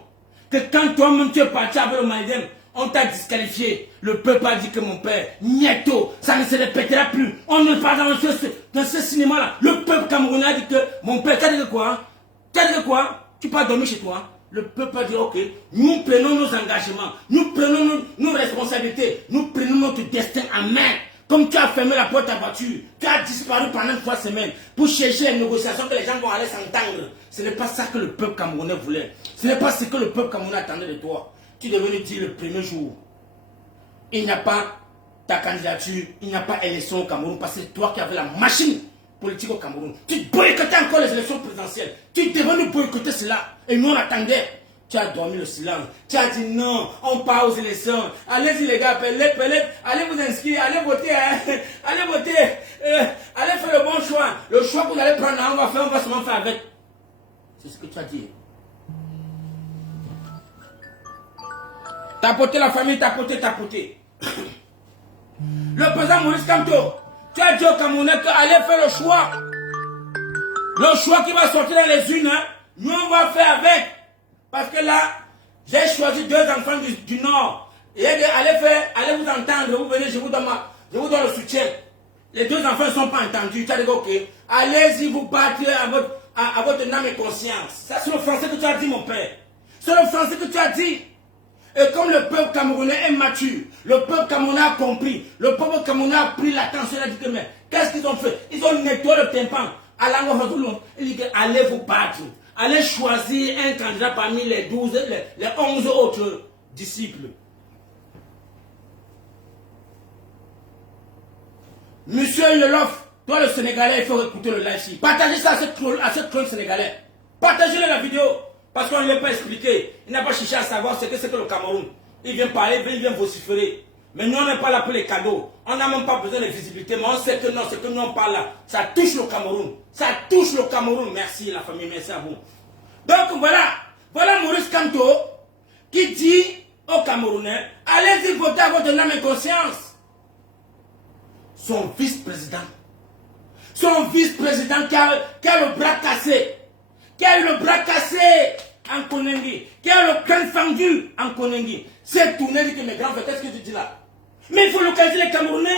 que quand toi-même tu es parti avec le Manidem, on t'a disqualifié. Le peuple a dit que mon père, Nieto, ça ne se répétera plus. On ne parle pas dans ce cinéma-là. Le peuple camerounais a dit que mon père, t'as dit quoi? T'as dit quoi? Tu peux dormir chez toi. Le peuple a dit ok, nous prenons nos engagements, nous prenons nos responsabilités, nous prenons notre destin en main. Comme tu as fermé la porte à voiture, tu as disparu pendant 3 semaines pour chercher les négociations que les gens vont aller s'entendre. Ce n'est pas ça que le peuple camerounais voulait. Ce n'est pas ce que le peuple camerounais attendait de toi. Tu devais nous dire le premier jour, il n'y a pas ta candidature, il n'y a pas élection au Cameroun parce que c'est toi qui avais la machine politique au Cameroun. Tu boycottais encore les élections présidentielles. Tu devais nous boycotter cela. Et nous on attendait. Tu as dormi le silence. Tu as dit non, on part aux élections. Allez-y les gars, allez vous inscrire, allez voter, hein. Allez voter, allez faire le bon choix. Le choix que vous allez prendre, on va seulement faire avec. C'est ce que tu as dit. Tapoter la famille, tapoter. Le président Maurice Kamto, tu as dit au Camerounais qu'allez faire le choix. Le choix qui va sortir dans les urnes, hein, nous on va faire avec. Parce que là, j'ai choisi 2 enfants du Nord. Et il a dit, allez vous entendre, vous venez, je vous donne le soutien. Les 2 enfants ne sont pas entendus. Tu as dit, ok, allez-y vous battre à votre âme et conscience. Ça c'est le français que tu as dit, mon père. C'est le français que tu as dit. Et comme le peuple camerounais est mature, le peuple camerounais a compris, le peuple camerounais a pris l'attention, il a dit que mais qu'est-ce qu'ils ont fait? Ils ont nettoyé le tympan. Il dit que allez vous battre. Allez choisir un candidat parmi les 11 autres disciples. Monsieur Yolof, toi le Sénégalais, il faut écouter le live. Partagez ça à ce clone sénégalais. Partagez la vidéo. Parce qu'on ne l'a pas expliqué. Il n'a pas cherché à savoir ce que c'est que le Cameroun. Il vient parler, il vient vociférer. Mais nous, on n'est pas là pour les cadeaux. On n'a même pas besoin de visibilité. Mais on sait que non, ce que nous on parle là, ça touche le Cameroun. Ça touche le Cameroun. Merci la famille, merci à vous. Donc voilà Maurice Kamto qui dit aux Camerounais, allez-y voter à votre âme et conscience. Son vice-président qui a le bras cassé, qui a eu le bras cassé en Konengi, qui a le crâne fendu en Konengi, s'est tourné et dit que mes grands frères, qu'est-ce que tu dis là? Mais il faut localiser les Camerounais.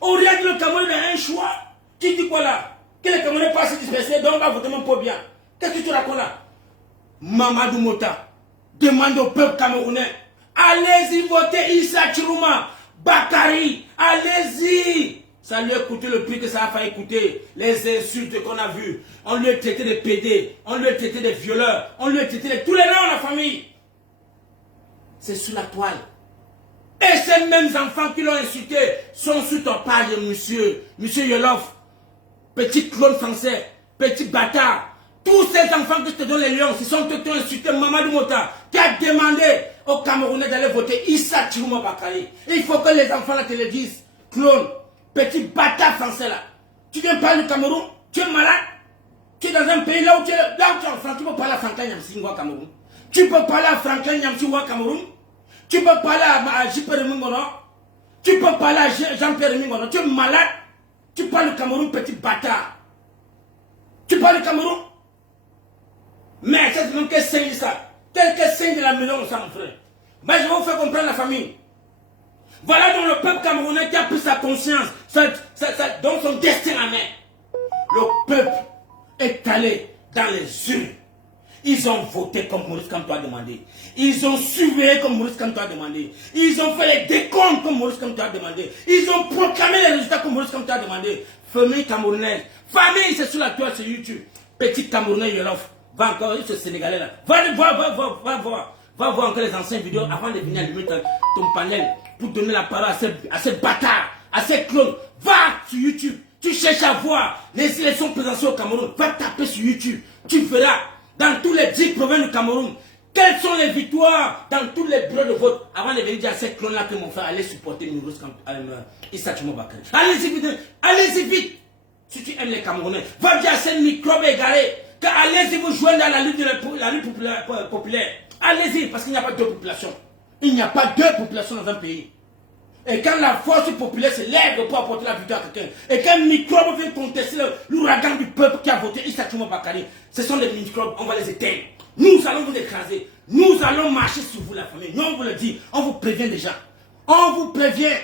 On regarde le Cameroun a un choix. Tu dis quoi là? Que les Camerounais passent dispersés, donc on va voter mon pauvre bien. Qu'est-ce que tu racontes là? Mamadou Mota demande au peuple camerounais, allez-y voter Issa Chirouma, Bakari, allez-y. Ça lui a coûté le prix que ça a failli coûter. Les insultes qu'on a vues. On lui a traité de PD, on lui a traité de violeurs, on lui a traité de tous les noms de la famille. C'est sur la toile. Et ces mêmes enfants qui l'ont insulté sont sur ton page, monsieur Yolof. Petit clone français, petit bâtard. Tous ces enfants que je te donne les lions, ce sont eux qui ont insulté Mamadou Mota, qui a demandé aux Camerounais d'aller voter Issa Chiroma Bakary. Il faut que les enfants là te le disent. Clone, petit bâtard français là. Tu viens parler du Cameroun, tu es malade. Tu es dans un pays là où tu es enfant, tu peux parler à Franklin Nyamsi au Cameroun. Tu peux parler à Franklin Nyamsi au Cameroun. Tu peux parler à J.P. Remingono. Tu peux parler à Jean-Pierre Remingono. Tu es malade. Tu parles du Cameroun, petit bâtard. Tu parles du Cameroun. Mais c'est même que c'est ça. Tel que c'est de la maison, ça, mon frère. Mais je vais vous faire comprendre la famille. Voilà donc le peuple camerounais qui a pris sa conscience, donc son destin en main. Le peuple est allé dans les urnes. Ils ont voté comme Maurice Kamto a demandé. Ils ont surveillé comme Maurice Kamto a demandé. Ils ont fait les décomptes comme Maurice Kamto a demandé. Ils ont proclamé les résultats comme Maurice Kamto a demandé. Famille camerounaise. Famille, c'est sur la toile, c'est YouTube. Petit Camerounais Yolof. Va encore, ce Sénégalais là. Va voir encore les anciennes vidéos avant de venir allumer ton panel pour donner la parole à ces bâtards, à ces clones. Va sur YouTube. Tu cherches à voir les élections présidentielles au Cameroun. Va taper sur YouTube. Tu verras dans tous les 10 provinces du Cameroun quelles sont les victoires dans tous les bureaux de vote. Avant de venir dire à ces clones-là que mon frère allait supporter Issa Chiroma Bakary. Allez-y vite. Allez-y vite. Si tu aimes les Camerounais, va dire à ces microbes égarés que allez-y vous joindre dans la lutte populaire. Allez-y, parce qu'il n'y a pas deux populations. Il n'y a pas deux populations dans un pays. Et quand la force populaire se lève pour apporter la victoire à quelqu'un, et qu'un microbe vient contester l'ouragan du peuple qui a voté Issa Chiroma Bakary, ce sont des microbes, on va les éteindre. Nous allons vous écraser. Nous allons marcher sur vous, la famille. Nous, on vous le dit, on vous prévient déjà. On vous prévient.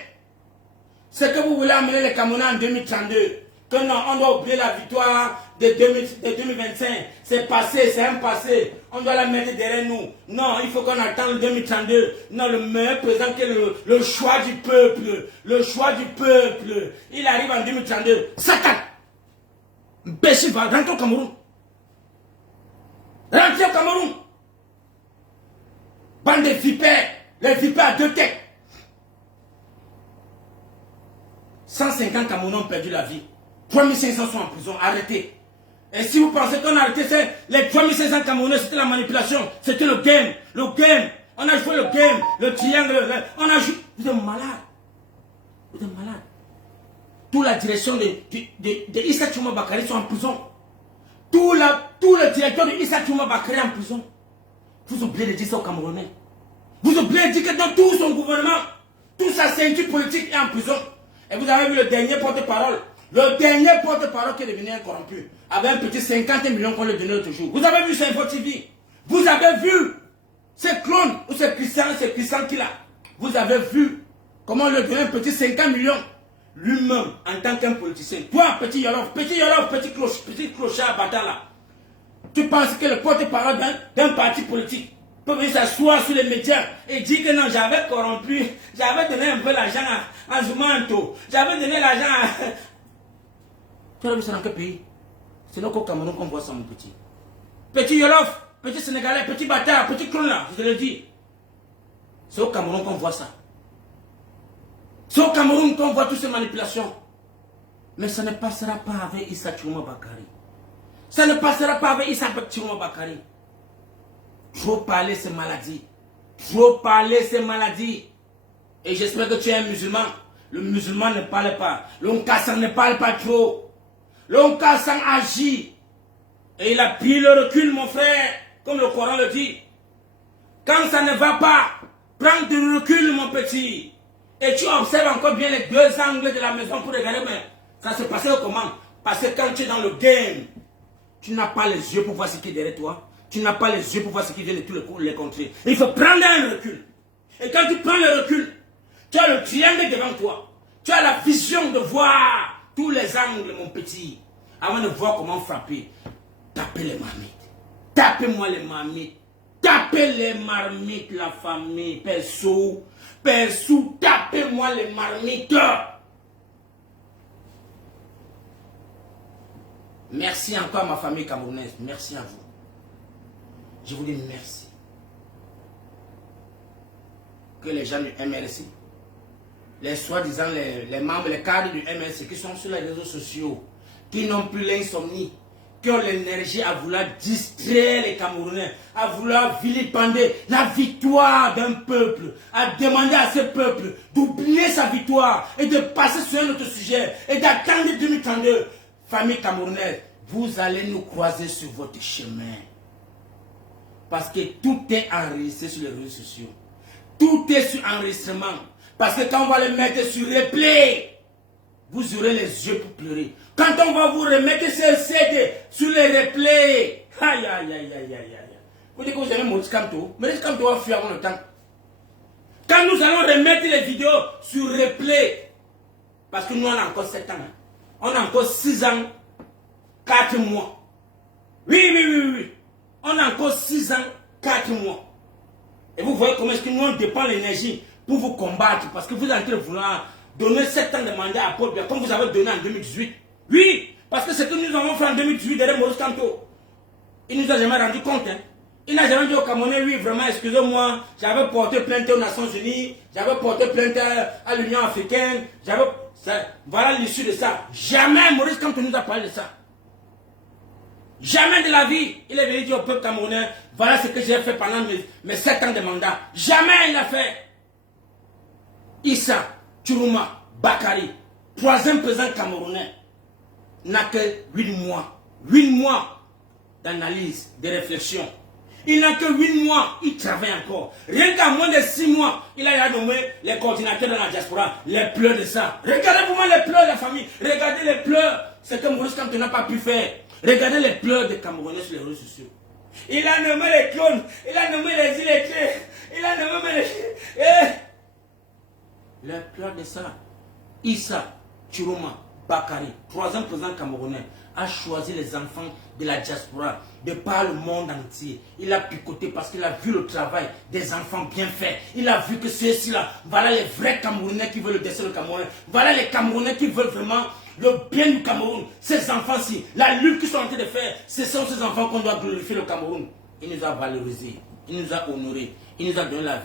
C'est que vous voulez amener les Camerounais en 2032. Que non, on doit oublier la victoire de 2025. C'est passé, c'est un passé. On doit la mettre derrière nous. Non, il faut qu'on attende 2032. Non, le meilleur président qui est le choix du peuple. Le choix du peuple. Il arrive en 2032. Satan! Béchi va rentrer au Cameroun. Rentrer au Cameroun. Bande de vipères. Les vipères à deux têtes. 150 Camerounais ont perdu la vie. 3500 sont en prison, arrêtés. Et si vous pensez qu'on a arrêté les 3500 Camerounais, c'était la manipulation, c'était le game. Le game. On a joué le game, le triangle, on a joué. Vous êtes malade. Vous êtes malade. Toute la direction de Issa Chiroma Bakary sont en prison. Tout le directeur de Issa Chiroma Bakary est en prison. Vous oubliez de dire ça aux Camerounais. Vous oubliez de dire que dans tout son gouvernement, toute sa ceinture politique est en prison. Et vous avez vu le dernier porte-parole. Le dernier porte-parole qui est devenu un corrompu, avait un petit 50 millions qu'on lui donnait l'autre jour. Vous avez vu sur Info TV. Vous avez vu ces clones ou ces Christian qu'il a. Vous avez vu comment on lui donnait un petit 50 millions. Lui-même, en tant qu'un politicien. Toi, petit Yolof, petit clochard bâtard là. Tu penses que le porte-parole d'un parti politique peut venir s'asseoir sur les médias et dire que non, j'avais corrompu, j'avais donné un peu l'argent à Zoumanto, j'avais donné l'argent à... Tu as vu ça dans quel pays? C'est donc au Cameroun qu'on voit ça, mon petit. Petit Yolof, petit Sénégalais, petit bâtard, petit clone là, je te le dis. C'est au Cameroun qu'on voit ça. C'est au Cameroun qu'on voit toutes ces manipulations. Mais ça ne passera pas avec Issa Chiroma Bakary. Ça ne passera pas avec Issa Chiroma Bakary. Trop parler ces maladies. Trop parler ces maladies. Et j'espère que tu es un musulman. Le musulman ne parle pas. Le Nkassan ne parle pas trop. Le Nkassan agit. Et il a pris le recul, mon frère. Comme le Coran le dit. Quand ça ne va pas, prends du recul, mon petit. Et tu observes encore bien les deux angles de la maison pour regarder. Mais ça se passait comment? Parce que quand tu es dans le game, tu n'as pas les yeux pour voir ce qui est derrière toi. Tu n'as pas les yeux pour voir ce qui vient de tous les contrées. Il faut prendre un recul. Et quand tu prends le recul, tu as le triangle devant toi. Tu as la vision de voir tous les angles, mon petit. Avant de voir comment frapper. Tapez les marmites. Tapez-moi les marmites. Tapez les marmites, la famille. Perso, tapez-moi les marmites. Merci encore à ma famille camerounaise. Merci à vous. Je vous dis merci. Que les gens du MLC, les soi-disant les membres, les cadres du MLC qui sont sur les réseaux sociaux, qui n'ont plus l'insomnie, que l'énergie à vouloir distraire les Camerounais, à vouloir vilipender la victoire d'un peuple, à demander à ce peuple d'oublier sa victoire et de passer sur un autre sujet et d'attendre 2032. Famille camerounaise, vous allez nous croiser sur votre chemin. Parce que tout est enregistré sur les réseaux sociaux. Tout est sur enregistrement. Parce que quand on va le mettre sur replay, vous aurez les yeux pour pleurer. Quand on va vous remettre ce CD sur les replays, aïe aïe aïe aïe aïe aïe. Vous dites que vous aimez Maurice Kamto. Maurice Kamto va fuir avant le temps. Quand nous allons remettre les vidéos sur replay, parce que nous on a encore 7 ans, hein. On a encore 6 ans, 4 mois. Oui. On a encore 6 ans, 4 mois. Et vous voyez comment est-ce que nous on dépend l'énergie pour vous combattre. Parce que vous êtes en train de vouloir donner 7 ans de mandat à Paul Biya, comme vous avez donné en 2018. Oui, parce que ce que nous avons fait en 2018 derrière Maurice Kamto, il ne nous a jamais rendu compte. Hein. Il n'a jamais dit au Camerounais, oui, vraiment, excusez-moi, j'avais porté plainte aux Nations Unies, j'avais porté plainte à l'Union africaine, voilà l'issue de ça. Jamais Maurice Kamto nous a parlé de ça. Jamais de la vie, il est venu dire au peuple camerounais, voilà ce que j'ai fait pendant mes 7 ans de mandat. Jamais il a fait. Issa Tchourouma Bakari, 3e président camerounais, n'a que 8 mois. 8 mois d'analyse, de réflexion. Il n'a que 8 mois, il travaille encore. Rien qu'à moins de 6 mois, il a nommé les coordinateurs de la diaspora, les pleurs de ça. Regardez vraiment les pleurs de la famille. Regardez les pleurs, c'est que Maurice Kamto n'a pas pu faire. Regardez les pleurs des Camerounais sur les réseaux sociaux. Il a nommé les clones, il a nommé les illettrés, il a nommé les pleurs de ça. Issa Tchourouma Bakari, 3e président camerounais, a choisi les enfants de la diaspora, de par le monde entier. Il a picoté parce qu'il a vu le travail des enfants bien faits. Il a vu que ceux-ci là, voilà les vrais Camerounais qui veulent le destin du Cameroun. Voilà les Camerounais qui veulent vraiment le bien du Cameroun. Ces enfants-ci, la lutte qu'ils sont en train de faire, ce sont ces enfants qu'on doit glorifier le Cameroun. Il nous a valorisés, il nous a honorés, il nous a donné la vie.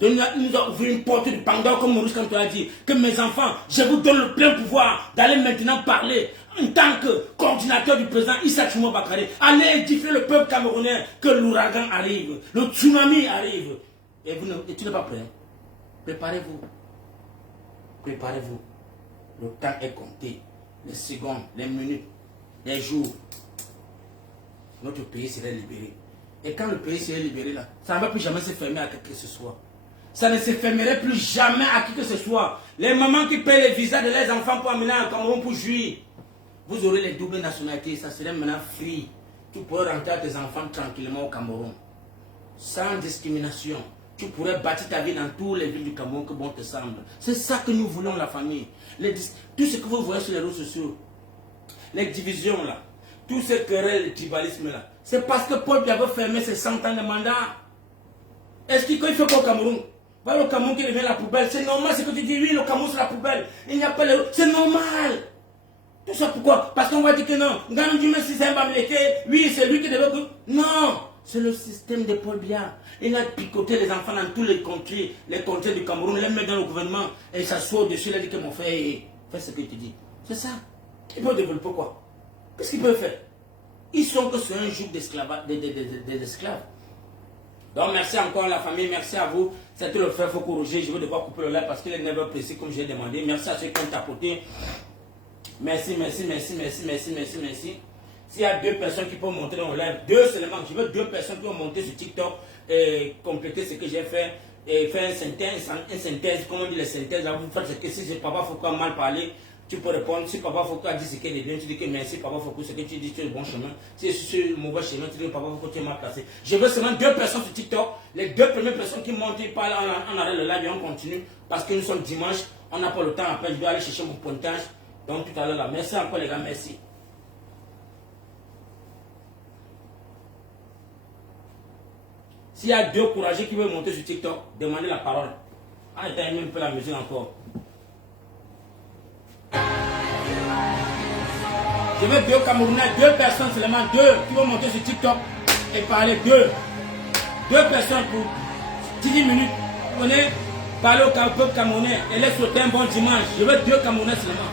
Il nous a ouvert une porte de Pandore, comme Maurice Kamto a dit, que mes enfants, je vous donne le plein pouvoir d'aller maintenant parler en tant que coordinateur du président Issa Tchourouma Bakari, allez édifier le peuple camerounais, que l'ouragan arrive, le tsunami arrive. Et tu n'es pas prêt. Préparez-vous. Préparez-vous. Le temps est compté. Les secondes, les minutes, les jours. Notre pays serait libéré. Et quand le pays serait libéré, là, ça ne va plus jamais se fermer à qui que ce soit. Ça ne se fermerait plus jamais à qui que ce soit. Les mamans qui paient les visas de leurs enfants pour amener un Cameroun pour jouir. Vous aurez les doubles nationalités, ça serait maintenant free. Tu pourrais rentrer à tes enfants tranquillement au Cameroun. Sans discrimination. Tu pourrais bâtir ta vie dans toutes les villes du Cameroun que bon te semble. C'est ça que nous voulons, la famille. Tout ce que vous voyez sur les réseaux sociaux, les divisions là, tout ce querelle, le tribalisme là, c'est parce que Paul Biya veut fermer ses 100 ans de mandat. Est-ce qu'il fait quoi au Cameroun? Voilà le Cameroun qui devient la poubelle. C'est normal ce que tu dis, oui, le Cameroun c'est la poubelle. Il n'y a pas les... C'est normal. Tout ça pourquoi? Parce qu'on va dire que non. Gandhi, si c'est un bamlété, oui, c'est lui qui devait... Non, c'est le système de Paul Biya. Il a picoté les enfants dans tous les contrées du Cameroun, les met dans le gouvernement, et il s'assoit au-dessus, il a dit que mon frère, fais ce que tu dis. C'est ça. Il peut développer quoi? Qu'est-ce qu'il peut faire? Ils sont que sur un joug d'esclaves. Donc merci encore à la famille, merci à vous. C'était le frère Foucault Roger. Je vais devoir couper le live parce qu'il est 9h précis comme j'ai demandé. Merci à ceux qui ont tapoté. Merci. S'il y a 2 personnes qui peuvent monter dans le live, 2 seulement, je veux 2 personnes qui vont monter sur TikTok et compléter ce que j'ai fait. Et faire une synthèse, comment on dit les synthèses. Vous faites ce que si c'est Papa Foucault a mal parlé, tu peux répondre. Si Papa Foucault a dit ce qu'il est bien, tu dis que merci Papa Foucault, ce que tu dis, tu es le bon chemin. Si c'est le mauvais chemin, tu dis que Papa Foucault, tu es mal placé. Je veux seulement 2 personnes sur TikTok. Les 2 premières personnes qui montent, ils parlent en arrêt le live et on continue. Parce que nous sommes dimanche, on n'a pas le temps. Après, je dois aller chercher mon pointage. Donc tout à l'heure là. Merci encore les gars, merci. S'il y a 2 courageux qui veulent monter sur TikTok, demandez la parole. En étant même un peu la musique encore. Je veux 2 Camerounais, 2 personnes seulement, 2 qui vont monter sur TikTok et parler. 2 personnes pour 10 minutes. Vous connaissez, parler au peuple camerounais et les souhaiter un bon dimanche. Je veux 2 Camerounais seulement.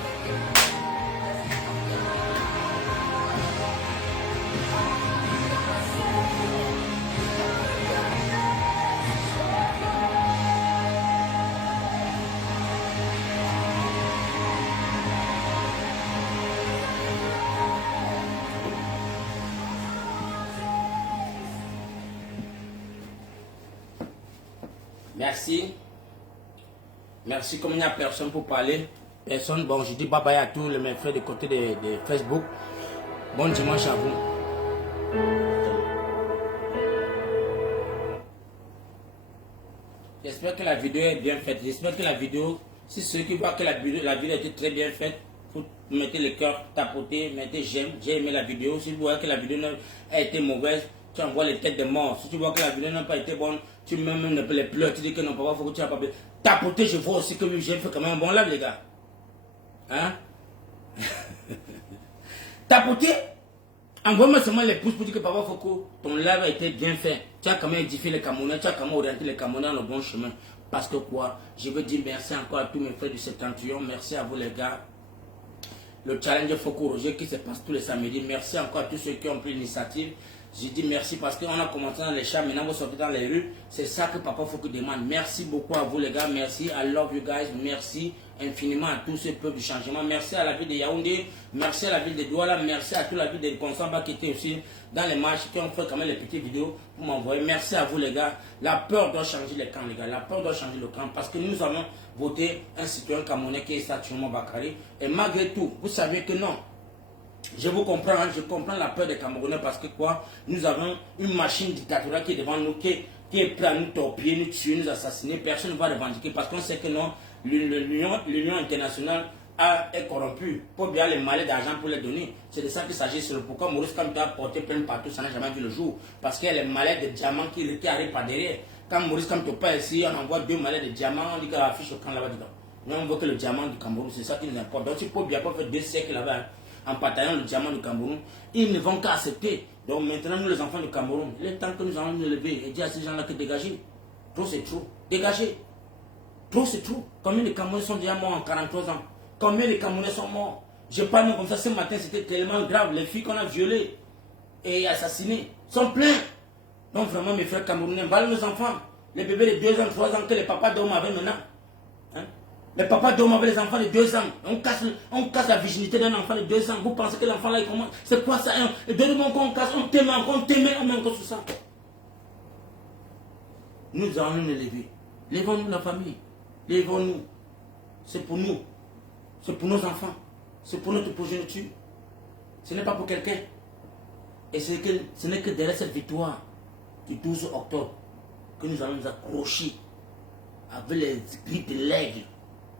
Merci. Merci, comme il n'y a personne pour parler. Personne, bon, je dis bye bye à tous mes frères de côté de Facebook. Bon dimanche à vous. J'espère que la vidéo est bien faite. J'espère que la vidéo, si ceux qui voient que la vidéo a été très bien faite, vous mettez le cœur, tapotez, mettez j'aime, j'ai aimé la vidéo. Si vous voyez que la vidéo a été mauvaise, tu envoies les têtes de mort. Si tu vois que la vidéo n'a pas été bonne, tu mets même les pleurs, tu dis que non, papa, il faut que tu n'as pas besoin. Tapotez, je vois aussi que oui, j'ai fait quand même un bon live, les gars. Hein? Tapotez. Envoie-moi seulement les pouces pour dire que Papa Foko, ton live a été bien fait. Tu as quand même édifié les Camerounais, tu as quand même orienté les Camerounais dans le bon chemin. Parce que quoi? Je veux dire merci encore à tous mes frères du Septentrion. Merci à vous les gars. Le challenge Foko Roger qui se passe tous les samedis. Merci encore à tous ceux qui ont pris l'initiative. Je dis merci parce qu'on a commencé dans les chats, maintenant vous sortez dans les rues. C'est ça que Papa Foko demande. Merci beaucoup à vous les gars. Merci. I love you guys. Merci infiniment à tous ces peuples du changement. Merci à la ville de Yaoundé. Merci à la ville de Douala. Merci à toute la ville de Konsamba qui était aussi dans les marches, qui ont fait quand même les petites vidéos pour m'envoyer. Merci à vous les gars. La peur doit changer les camps les gars. La peur doit changer le camp parce que nous avons voté un citoyen camerounais qui est Saturno Bakary. Et malgré tout, vous savez que non. Je vous comprends, hein, je comprends la peur des Camerounais parce que quoi, nous avons une machine dictatoriale qui est devant nous, qui est prête à nous torpiller, nous tuer, nous assassiner. Personne ne va revendiquer parce qu'on sait que non, l'Union internationale est corrompue. Pour bien les malais d'argent pour les donner. C'est de ça qu'il s'agit. C'est pourquoi Maurice Kamto a porté plein partout, ça n'a jamais vu le jour. Parce qu'il y a les malais de diamants qui arrivent par derrière. Quand Maurice Kamto pas ici, on envoie 2 malais de diamants, on dit qu'il affiche au camp là-bas dedans. Nous on veut que le diamant du Cameroun, c'est ça qui nous importe. Donc il faut bien pas faire 2 siècles là-bas. En partageant le diamant du Cameroun, ils ne vont qu'à accepter. Donc maintenant, nous les enfants du Cameroun, il est temps que nous allons nous lever et dire à ces gens-là que dégagez. Trop c'est trop. Dégagez. Trop c'est trop. Combien de Camerounais sont déjà morts en 43 ans? Combien de Camerounais sont morts? Je parle comme ça ce matin, c'était tellement grave. Les filles qu'on a violées et assassinées sont pleins. Donc vraiment, mes frères camerounais, voilà nos enfants. Les bébés de 2 ans, 3 ans que les papas dorment avec maintenant. Hein? Les papas dorment avec les enfants de 2 ans. On casse la virginité d'un enfant de 2 ans. Vous pensez que l'enfant là, il commence. C'est quoi ça? Donnez-moi qu'on casse, on t'aime encore, on met encore sur ça. Nous allons nous lever. Levons-nous la famille. Levons-nous. C'est pour nous. C'est pour nos enfants. C'est pour notre progéniture. Ce n'est pas pour quelqu'un. Et ce n'est que derrière cette victoire du 12 octobre que nous allons nous accrocher avec les griffes de l'aigle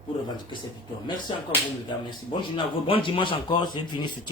pour revendiquer cette victoire. Merci encore vous les gars, merci. Bonne journée à vous, bon dimanche encore, c'est fini sur TikTok.